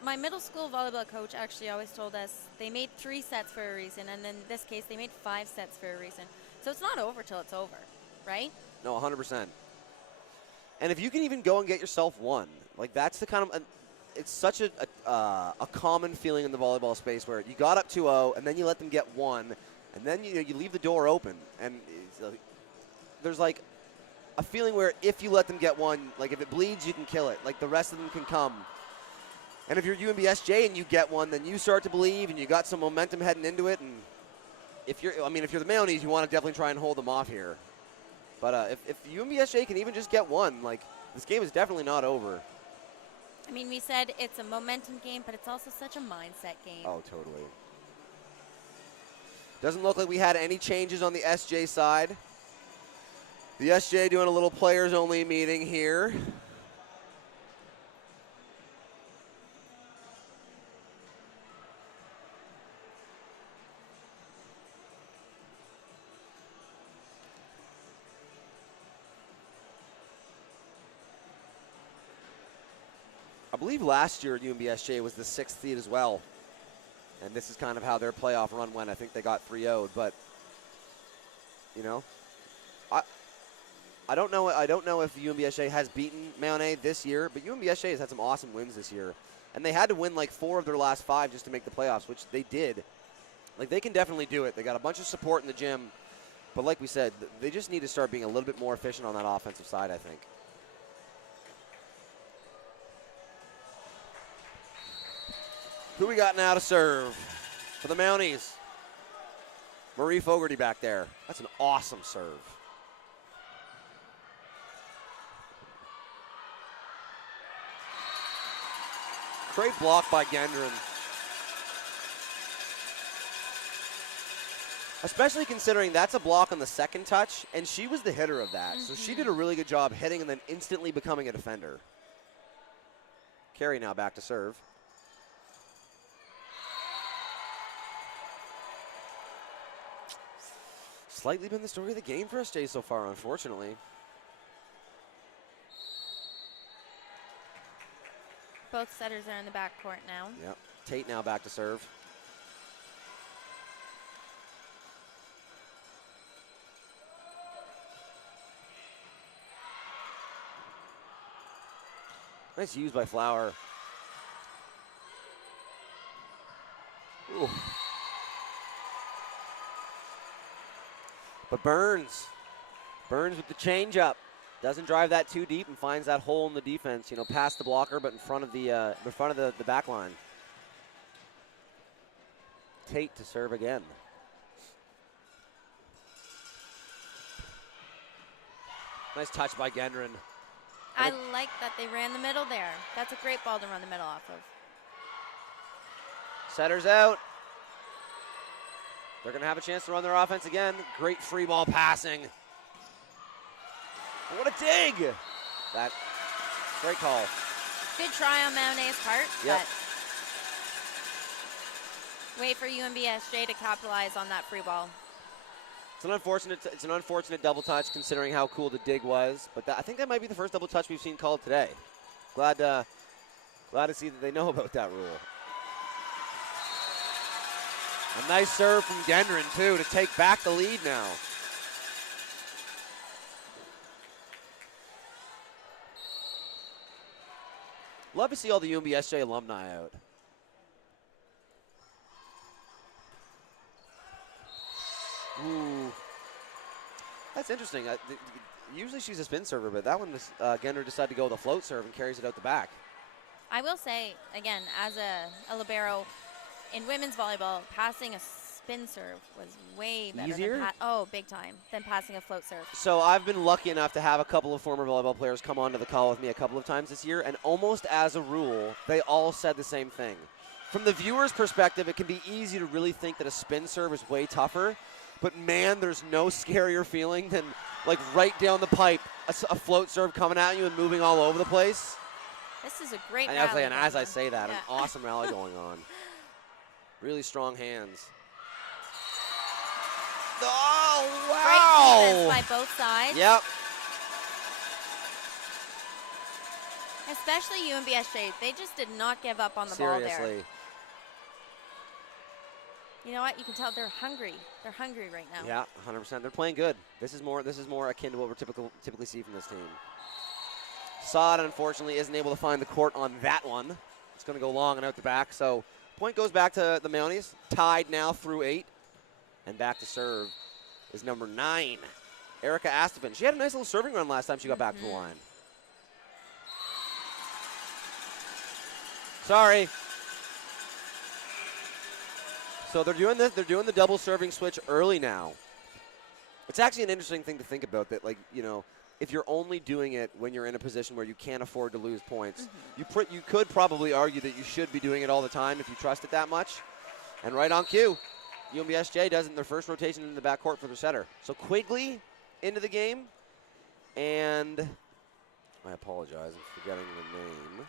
My middle school volleyball coach actually always told us they made 3 sets for a reason, and in this case they made 5 sets for a reason. So it's not over till it's over, right? No, 100%. And if you can even go and get yourself one, like that's the kind of it's such a common feeling in the volleyball space where you got up 2-0 and then you let them get one, and then you leave the door open, and there's like a feeling where if you let them get one, like if it bleeds, you can kill it. Like the rest of them can come. And if you're UNBSJ and you get one, then you start to believe, and you got some momentum heading into it. And if you're the Mounties, you want to definitely try and hold them off here. But if UNBSJ can even just get one, like this game is definitely not over. I mean, we said it's a momentum game, but it's also such a mindset game. Oh, totally. Doesn't look like we had any changes on the SJ side. The SJ doing a little players-only meeting here. I believe last year UNBSJ was the 6th seed as well. And this is kind of how their playoff run went. I think they got 3-0'd, but I don't know if UNBSJ has beaten Mount A this year, but UNBSJ has had some awesome wins this year. And they had to win like 4 of their last 5 just to make the playoffs, which they did. Like they can definitely do it. They got a bunch of support in the gym. But like we said, they just need to start being a little bit more efficient on that offensive side, I think. Who we got now to serve for the Mounties? Marie Fogarty back there. That's an awesome serve. Great block by Gendron. Especially considering that's a block on the second touch, and she was the hitter of that. So she did a really good job hitting and then instantly becoming a defender. Carey now back to serve. Slightly been the story of the game for SJ so far, unfortunately. Both setters are in the backcourt now. Yep. Tate now back to serve. Nice use by Flower. Ooh. But Burns with the changeup. Doesn't drive that too deep and finds that hole in the defense, past the blocker, but in front of the back line. Tate to serve again. Nice touch by Gendron. I like that they ran the middle there. That's a great ball to run the middle off of. Setters out. They're going to have a chance to run their offense again. Great free ball passing. What a dig! That great call. Good try on Mount A's part, yep. But wait for UNBSJ to capitalize on that free ball. It's an unfortunate double touch considering how cool the dig was, but I think that might be the first double touch we've seen called today. Glad to see that they know about that rule. A nice serve from Gendron, too, to take back the lead now. Love to see all the UNBSJ alumni out. Ooh. That's interesting. Usually she's a spin server, but that one, Gendron decided to go with a float serve and carries it out the back. I will say, again, as a libero, in women's volleyball, passing a spin serve was way better. Easier? Big time, than passing a float serve. So I've been lucky enough to have a couple of former volleyball players come onto the call with me a couple of times this year, and almost as a rule, they all said the same thing. From the viewer's perspective, it can be easy to really think that a spin serve is way tougher, but man, there's no scarier feeling than like right down the pipe, a float serve coming at you and moving all over the place. This is a great And rally. and as I say that, yeah. an awesome rally going on. Really strong hands. Oh, wow! Great defense by both sides. Yep. Especially UNBSJ. They just did not give up on the Seriously. ball there. You know what? You can tell they're hungry. They're hungry right now. Yeah, 100%. They're playing good. This is more akin to what we typically see from this team. Saad, unfortunately, isn't able to find the court on that one. It's going to go long and out the back. So point goes back to the Mounties. Tied now through 8. And back to serve is number 9, Erica Astapin. She had a nice little serving run last time she got back to the line. Sorry. So they're doing this. They're doing the double serving switch early now. It's actually an interesting thing to think about that, like, you know, if you're only doing it when you're in a position where you can't afford to lose points, you could probably argue that you should be doing it all the time if you trust it that much. And right on cue, UNBSJ does it in their first rotation in the backcourt for their setter. So Quigley into the game, and I apologize, I'm forgetting the name.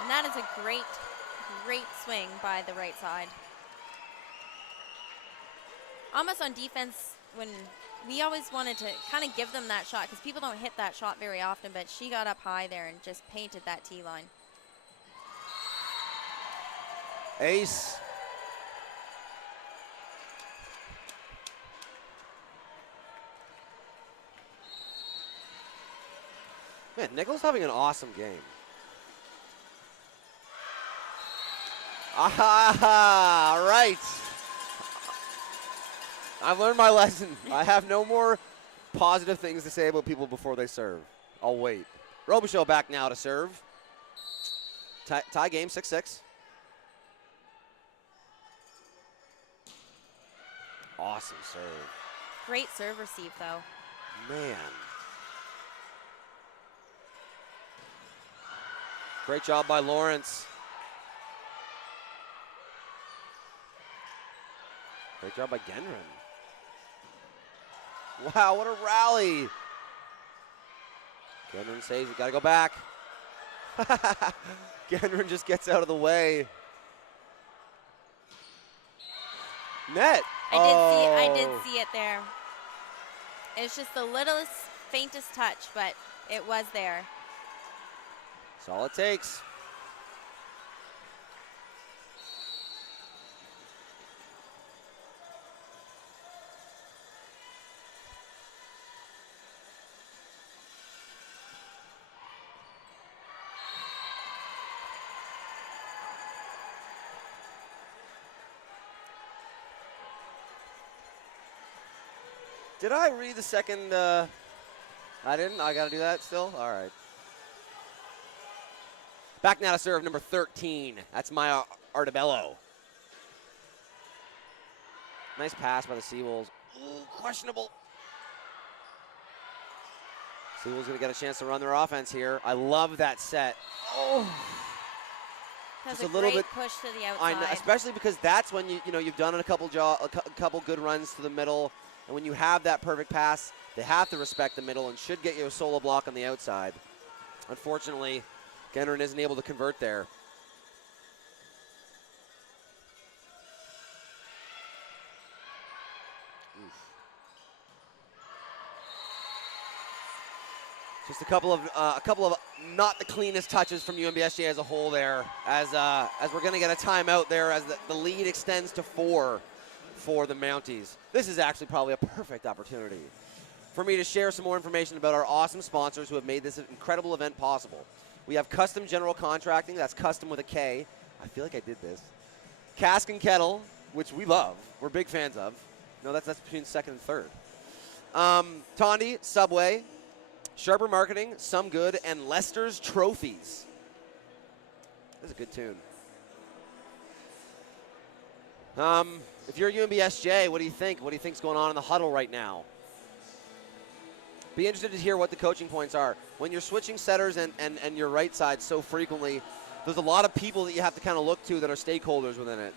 And that is a great swing by the right side. Almost on defense, when we always wanted to kind of give them that shot because people don't hit that shot very often, but she got up high there and just painted that tee line. Ace. Man, Nichols having an awesome game. Ah, right. I've learned my lesson. I have no more positive things to say about people before they serve. I'll wait. Robichaux back now to serve. Tie game, 6-6. Awesome serve. Great serve receive, though. Man. Great job by Lawrence. Great job by Gendron. Wow, what a rally. Gendron says, you gotta go back. Gendron just gets out of the way. Net. I did see it there. It's just the littlest, faintest touch, but it was there. That's all it takes. Did I read the second? I didn't. I got to do that still? All right. Back now to serve number 13. That's Maya Artabello. Nice pass by the Seawolves. Ooh, questionable. Seawolves going to get a chance to run their offense here. I love that set. Oh. That's Just a little great bit push to the outside. I know, especially because that's when you've done a couple good runs to the middle, and when you have that perfect pass, they have to respect the middle and should get you a solo block on the outside. Unfortunately, Gendron isn't able to convert there. Oof. Just a couple of not the cleanest touches from UNBSJ as a whole there, as we're going to get a timeout there as the lead extends to 4 for the Mounties. This is actually probably a perfect opportunity for me to share some more information about our awesome sponsors who have made this incredible event possible. We have Custom General Contracting. That's custom with a K. I feel like I did this. Cask and Kettle, which we love. We're big fans of. No, that's between second and third. Tondi, Subway, Sharper Marketing, Some Good, and Lester's Trophies. This is a good tune. If you're UNBSJ, what do you think? What do you think's going on in the huddle right now? Be interested to hear what the coaching points are. When you're switching setters and your right side so frequently, there's a lot of people that you have to kind of look to that are stakeholders within it.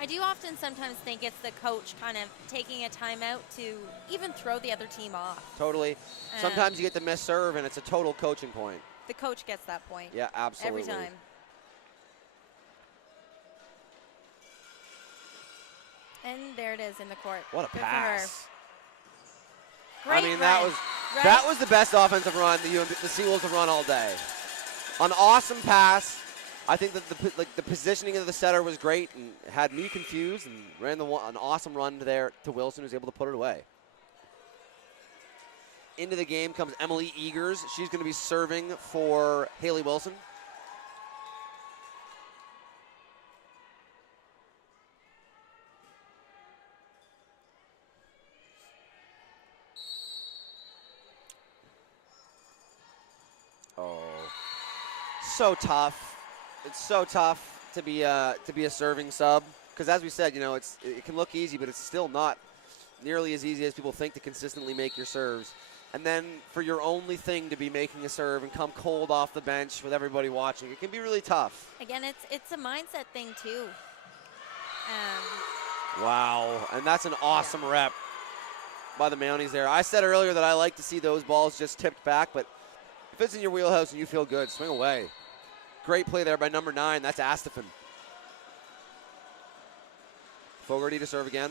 I do often sometimes think it's the coach kind of taking a timeout to even throw the other team off. Totally. Sometimes you get the missed serve, and it's a total coaching point. The coach gets that point. Yeah, absolutely. Every time. And there it is in the court. What a Good pass. For her. Great I mean, run. that was the best offensive run the Seawolves have run all day. An awesome pass. I think that the positioning of the setter was great and had me confused and ran an awesome run there to Wilson, who's able to put it away. Into the game comes Emily Eagers. She's going to be serving for Haley Wilson. Oh, so tough. It's so tough to be a serving sub because, as we said, you know, it can look easy, but it's still not nearly as easy as people think to consistently make your serves. And then for your only thing to be making a serve and come cold off the bench with everybody watching, it can be really tough. Again, it's a mindset thing too. Wow, and that's an awesome rep by the Mounties there. I said earlier that I like to see those balls just tipped back, but if it's in your wheelhouse and you feel good, swing away. Great play there by number 9. That's Astafin. Fogarty to serve again.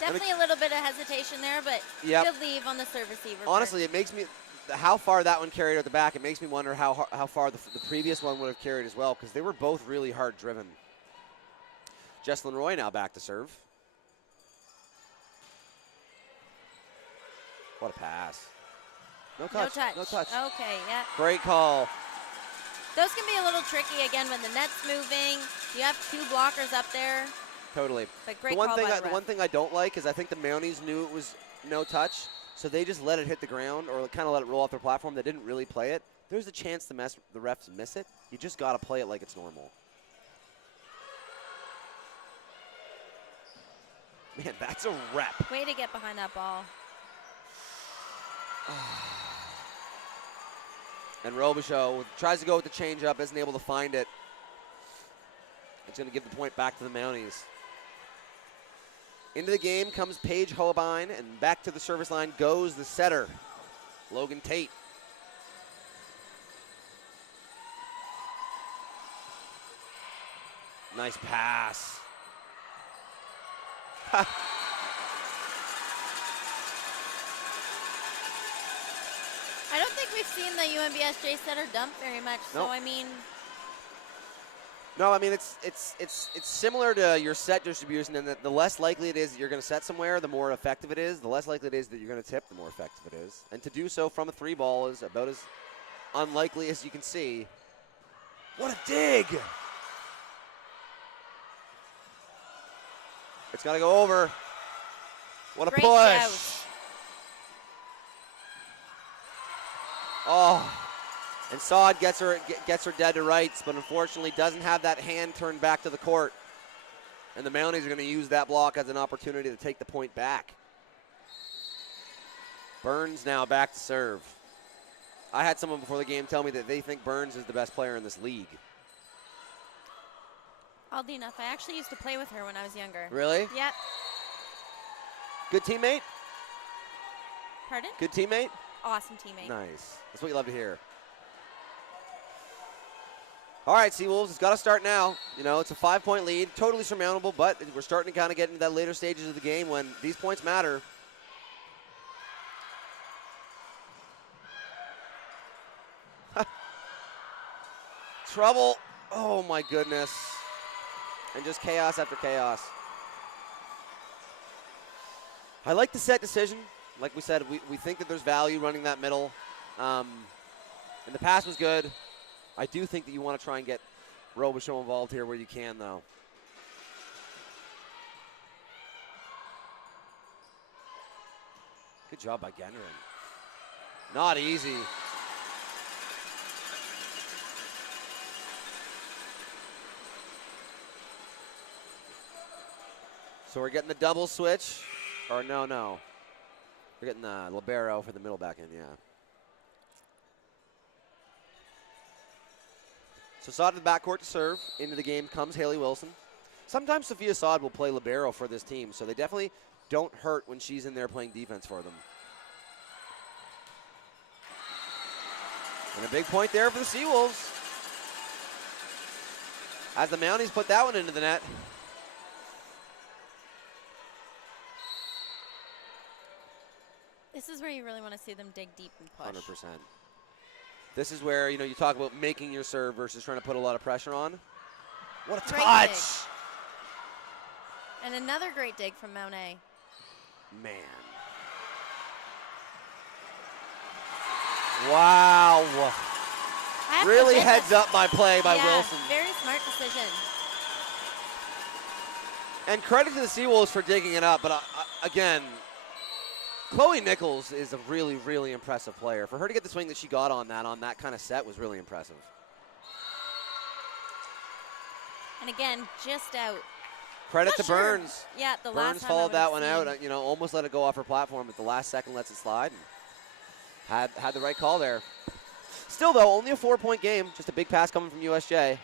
Definitely a little bit of hesitation there, but good leave on the serve receiver. Honestly, it makes me, how far that one carried at the back, it makes me wonder how far the previous one would have carried as well, because they were both really hard driven. Jesslyn Roy now back to serve. What a pass. No touch. No touch. No touch. Okay, yeah. Great call. Those can be a little tricky, again, when the net's moving. You have 2 blockers up there. Totally. But great call by the ref. The one thing I don't like is I think the Mounties knew it was no touch, so they just let it hit the ground or kind of let it roll off their platform. They didn't really play it. There's a chance the refs miss it. You just got to play it like it's normal. Man, that's a rep. Way to get behind that ball. And Robichaud tries to go with the changeup, isn't able to find it. It's going to give the point back to the Mounties. Into the game comes Paige Holbein, and back to the service line goes the setter, Logan Tate. Nice pass. I don't think we've seen the UNBSJ setter dump very much, nope. So I mean. No, I mean it's similar to your set distribution, in that the less likely it is that you're going to set somewhere, the more effective it is. The less likely it is that you're going to tip, the more effective it is. And to do so from a 3 ball is about as unlikely as you can see. What a dig! It's got to go over. What a Great push! Joust. Oh, and Saad gets her dead to rights, but unfortunately doesn't have that hand turned back to the court. And the Mounties are going to use that block as an opportunity to take the point back. Burns now back to serve. I had someone before the game tell me that they think Burns is the best player in this league. Oddly enough, I actually used to play with her when I was younger. Really? Yep. Good teammate? Pardon? Good teammate? Awesome teammate. Nice. That's what you love to hear. All right, Seawolves, it's got to start now. You know, it's a 5-point lead, totally surmountable, but we're starting to kind of get into that later stages of the game when these points matter. trouble. Oh, my goodness. And just chaos after chaos. I like the set decision. Like we said, we think that there's value running that middle. And the pass was good. I do think that you want to try and get Robichaud involved here where you can, though. Good job by Gendron. Not easy. So we're getting the double switch. Or no. We're getting the libero for the middle back end, yeah. So Saad to the backcourt to serve. Into the game comes Haley Wilson. Sometimes Sophia Saad will play libero for this team, so they definitely don't hurt when she's in there playing defense for them. And a big point there for the Seawolves. As the Mounties put that one into the net. This is where you really want to see them dig deep and push. 100%. This is where, you know, you talk about making your serve versus trying to put a lot of pressure on. What a Great touch! dig. And another great dig from Mount A. Man. Wow. Really heads up my play by Wilson. Very smart decision. And credit to the Seawolves for digging it up, but again, Chloe Nichols is a really, really impressive player. For her to get the swing that she got on that kind of set was really impressive. And again, just out. Credit to Burns. Yeah, the last Burns time followed that one out. You know, almost let it go off her platform, but the last second lets it slide. And had the right call there. Still, though, only a 4-point game. Just a big pass coming from USJ.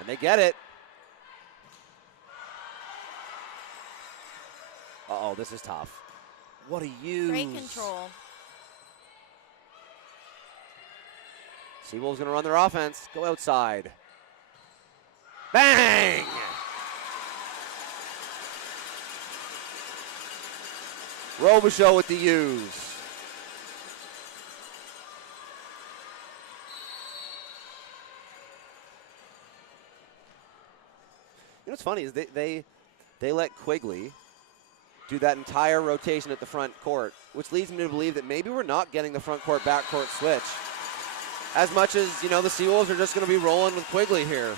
And they get it. Uh-oh, this is tough. What a use. Great control. Seawolves going to run their offense. Go outside. Bang! Robichaud with the use. You know what's funny is they let Quigley do that entire rotation at the front court, which leads me to believe that maybe we're not getting the front court, back court switch. As much as, you know, the Seawolves are just going to be rolling with Quigley here.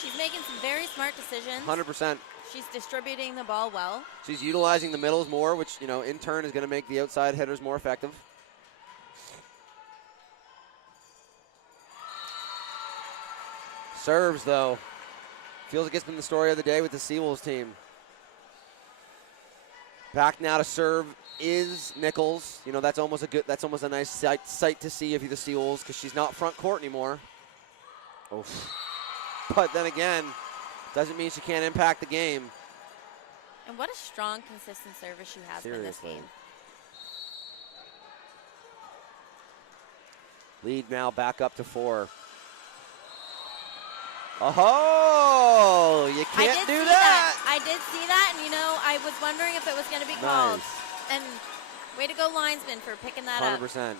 She's making some very smart decisions. 100%. She's distributing the ball well. She's utilizing the middles more, which, you know, in turn is going to make the outside hitters more effective. Serves, though. Feels like it's been the story of the day with the Seawolves team. Back now to serve is Nichols. You know, that's almost a nice sight to see if you're the Seawolves, because she's not front court anymore. Oof. But then again, doesn't mean she can't impact the game. And what a strong, consistent service she has in this game. Lead now back up to 4. Oh, you can't do that. I did see that, and, you know, I was wondering if it was going to be called. And way to go, linesman, for picking that 100%.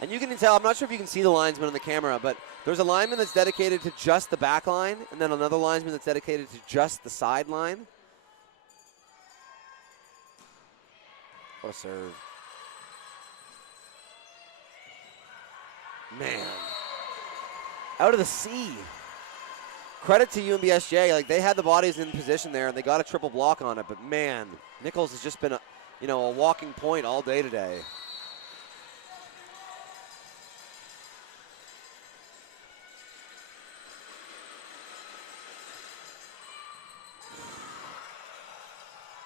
And you can tell, I'm not sure if you can see the linesman on the camera, but there's a lineman that's dedicated to just the back line, and then another linesman that's dedicated to just the sideline. What a serve. Man. Out of the sea. Credit to UNBSJ. Like, they had the bodies in position there, and they got a triple block on it. But, man, Nichols has just been a walking point all day today.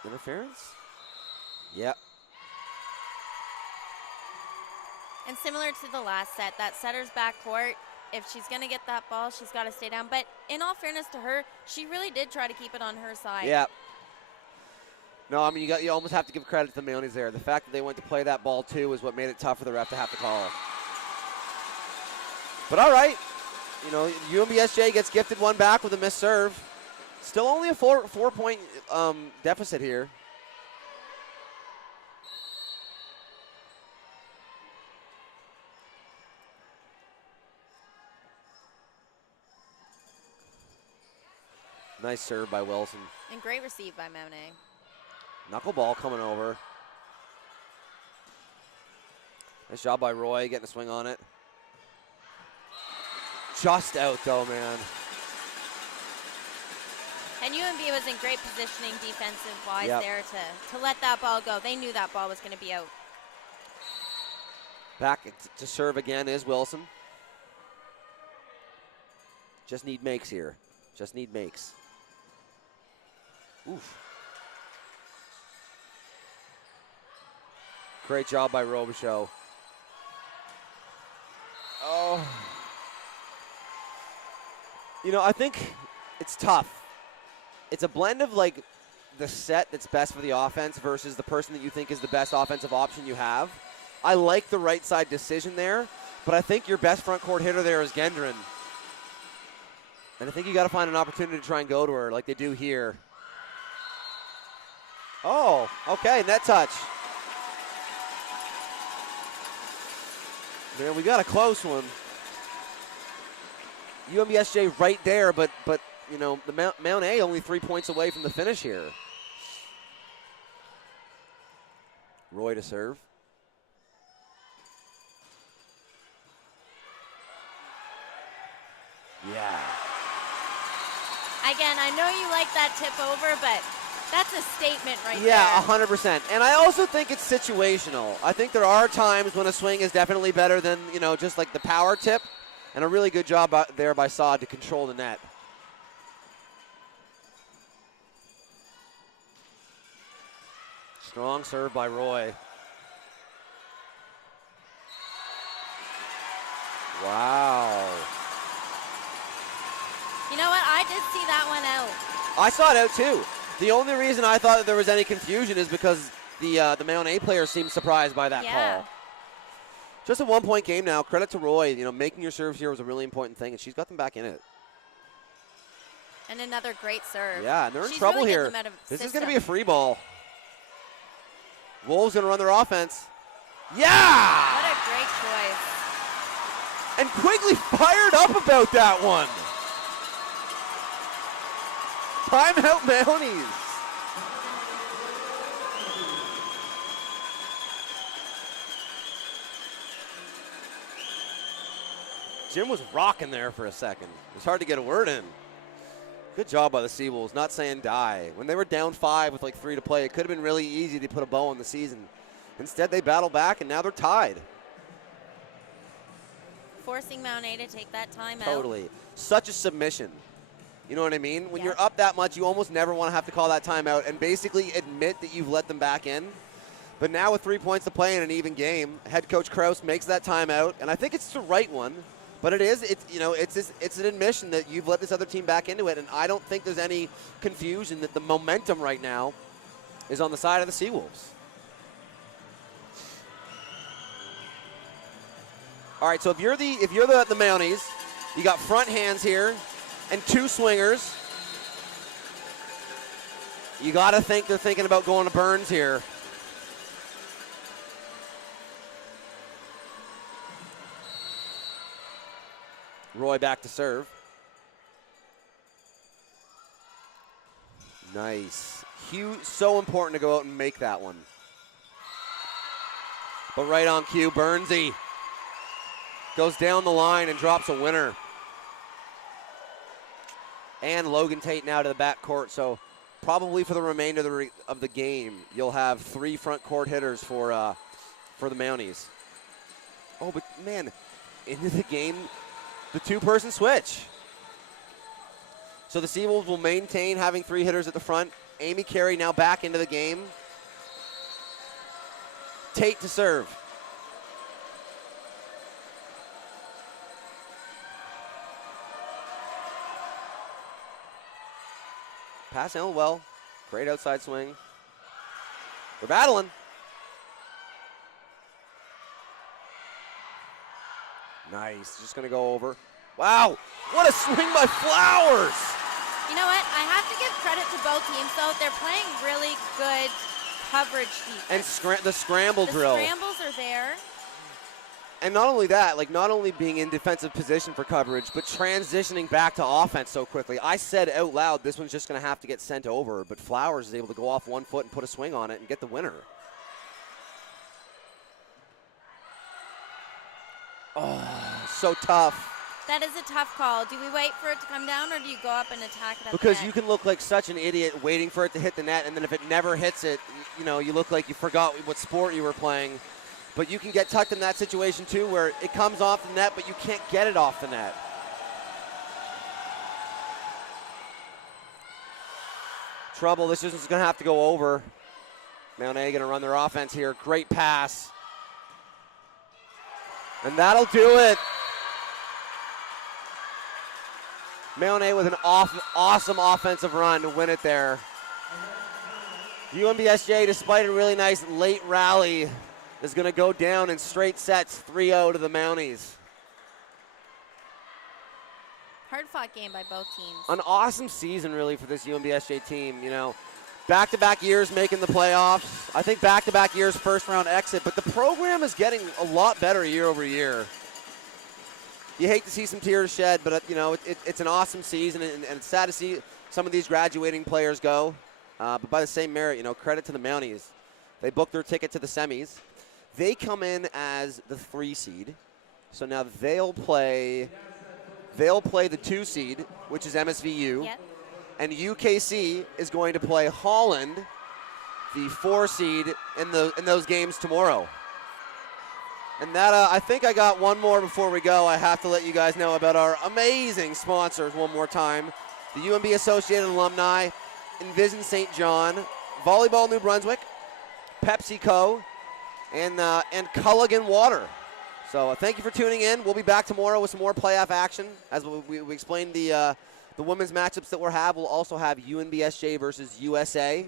Interference? Yep. And similar to the last set, that setter's backcourt, if she's going to get that ball, she's got to stay down. But in all fairness to her, she really did try to keep it on her side. Yeah. No, I mean, you almost have to give credit to the Mounties there. The fact that they went to play that ball, too, is what made it tough for the ref to have to call. But all right. You know, UNBSJ gets gifted one back with a missed serve. Still only a four-point deficit here. Nice serve by Wilson. And great receive by Monet. Knuckleball coming over. Nice job by Roy getting a swing on it. Just out though, man. And UNB was in great positioning defensive-wise Yep. there to let that ball go. They knew that ball was going to be out. Back to serve again is Wilson. Just need makes here. Just need makes. Oof. Great job by Robichaud. Oh. You know, I think it's tough. It's a blend of like the set that's best for the offense versus the person that you think is the best offensive option you have. I like the right side decision there, but I think your best front court hitter there is Gendron. And I think you got to find an opportunity to try and go to her like they do here. Oh, okay, net touch. Man, we got a close one. UNBSJ right there, but you know, the Mount A only 3 points away from the finish here. Roy to serve. Yeah. Again, I know you like that tip over, but that's a statement right there. Yeah, 100%. And I also think it's situational. I think there are times when a swing is definitely better than, you know, just like the power tip. And a really good job out there by Saad to control the net. Strong serve by Roy. Wow. You know what? I did see that one out. I saw it out too. The only reason I thought that there was any confusion is because the Mount A player seemed surprised by that call. Just a 1 point game now. Credit to Roy. You know, making your serves here was a really important thing, and she's got them back in it. And another great serve. Yeah, and they're in She's trouble really here. getting them out of This is system. going to be a free ball. Wolves going to run their offense. Yeah! What a great choice. And Quigley fired up about that one. Timeout Mounties. Jim was rocking there for a second. It was hard to get a word in. Good job by the Seawolves, not saying die. When they were down 5 with like 3 to play, it could have been really easy to put a bow on the season. Instead, they battle back, and now they're tied. Forcing Mount A to take that time out. Totally. Such a submission. You know what I mean? When Yeah. you're up that much, you almost never want to have to call that timeout and basically admit that you've let them back in. But now with 3 points to play in an even game, head coach Krause makes that timeout, and I think it's the right one. But it's an admission that you've let this other team back into it, and I don't think there's any confusion that the momentum right now is on the side of the Seawolves. All right, so if you're the Mounties, you got front hands here and 2 swingers. You got to think they're thinking about going to Burns here. Roy back to serve. Nice. So important to go out and make that one. But right on cue, Burnsy goes down the line and drops a winner. And Logan Tate now to the backcourt, so probably for the remainder of the game, you'll have 3 front court hitters for the Mounties. Oh, but man, into the game, the 2-person switch. So the Seawolves will maintain having 3 hitters at the front. Amy Carey now back into the game. Tate to serve. Pass handled well. Great outside swing. We're battling. Nice. Just going to go over. Wow. What a swing by Flowers. You know what? I have to give credit to both teams, though. They're playing really good coverage defense. And the scramble drill. The scrambles are there. And not only that, like not only being in defensive position for coverage, but transitioning back to offense so quickly. I said out loud, this one's just going to have to get sent over, but Flowers is able to go off one foot and put a swing on it and get the winner. Oh, so tough. That is a tough call. Do we wait for it to come down, or do you go up and attack it? Because you can look like such an idiot waiting for it to hit the net, and then if it never hits it, you know, you look like you forgot what sport you were playing. But you can get tucked in that situation too, where it comes off the net, but you can't get it off the net. Trouble. This is going to have to go over. MTA going to run their offense here. Great pass. And that'll do it. MTA with an awesome offensive run to win it there. UNBSJ, despite a really nice late rally, is going to go down in straight sets 3-0 to the Mounties. Hard-fought game by both teams. An awesome season, really, for this UNBSJ team. You know, back-to-back years making the playoffs. I think back-to-back years first-round exit, but the program is getting a lot better year over year. You hate to see some tears shed, but, you know, it's an awesome season, and it's sad to see some of these graduating players go. But by the same merit, you know, credit to the Mounties. They booked their ticket to the semis. They come in as the 3 seed. So now they'll play the 2 seed, which is MSVU. Yep. And UKC is going to play Holland, the 4 seed, in those games tomorrow. And that, I think I got one more before we go. I have to let you guys know about our amazing sponsors one more time. The UNB Associated Alumni, Envision St. John, Volleyball New Brunswick, PepsiCo, and Culligan Water. So thank you for tuning in. We'll be back tomorrow with some more playoff action. As we explained the women's matchups that we'll have. We'll also have UNBSJ versus USA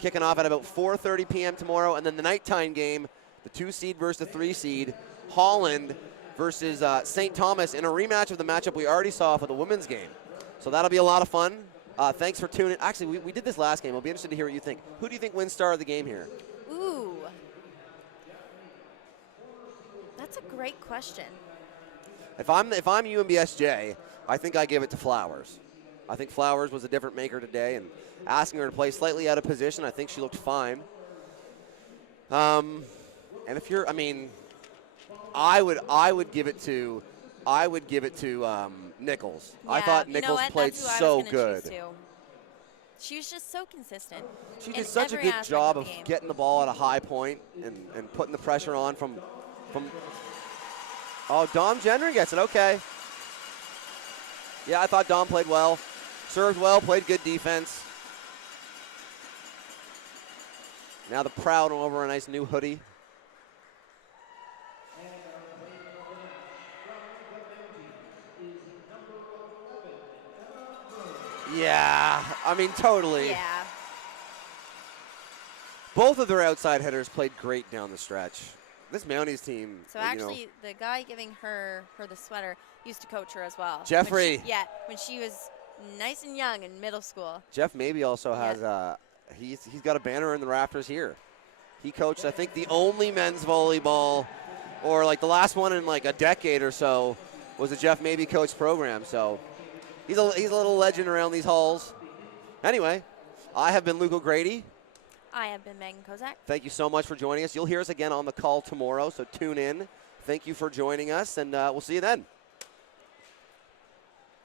kicking off at about 4:30 p.m. tomorrow. And then the nighttime game, the 2 seed versus the 3 seed, Holland versus St. Thomas in a rematch of the matchup we already saw for the women's game. So that'll be a lot of fun. Thanks for tuning in. Actually, we did this last game. I'll be interested to hear what you think. Who do you think wins star of the game here? Ooh. That's a great question. If I'm UNBSJ, I think I give it to Flowers. I think Flowers was a different maker today, and asking her to play slightly out of position, I think she looked fine. And if you're, I mean, I would give it to Nichols. Yeah, I thought Nichols played so good. She was just so consistent. She did such a good job of getting the ball at a high point and putting the pressure on from. Oh, Dom Jenner gets it. Okay. Yeah, I thought Dom played well. Served well, played good defense. Now the Proud over a nice new hoodie. Yeah, I mean, totally. Yeah. Both of their outside hitters played great down the stretch. This Mounties team. So actually, the guy giving her the sweater used to coach her as well. Jeffrey. When she was nice and young in middle school. Jeff maybe also has he's got a banner in the rafters here. He coached, I think, the only men's volleyball, or like the last one in like a decade or so, was a Jeff Maybe coach program. So he's a little legend around these halls. Anyway, I have been Luke O'Grady. I have been Megan Kozak. Thank you so much for joining us. You'll hear us again on the call tomorrow, so tune in. Thank you for joining us, and we'll see you then.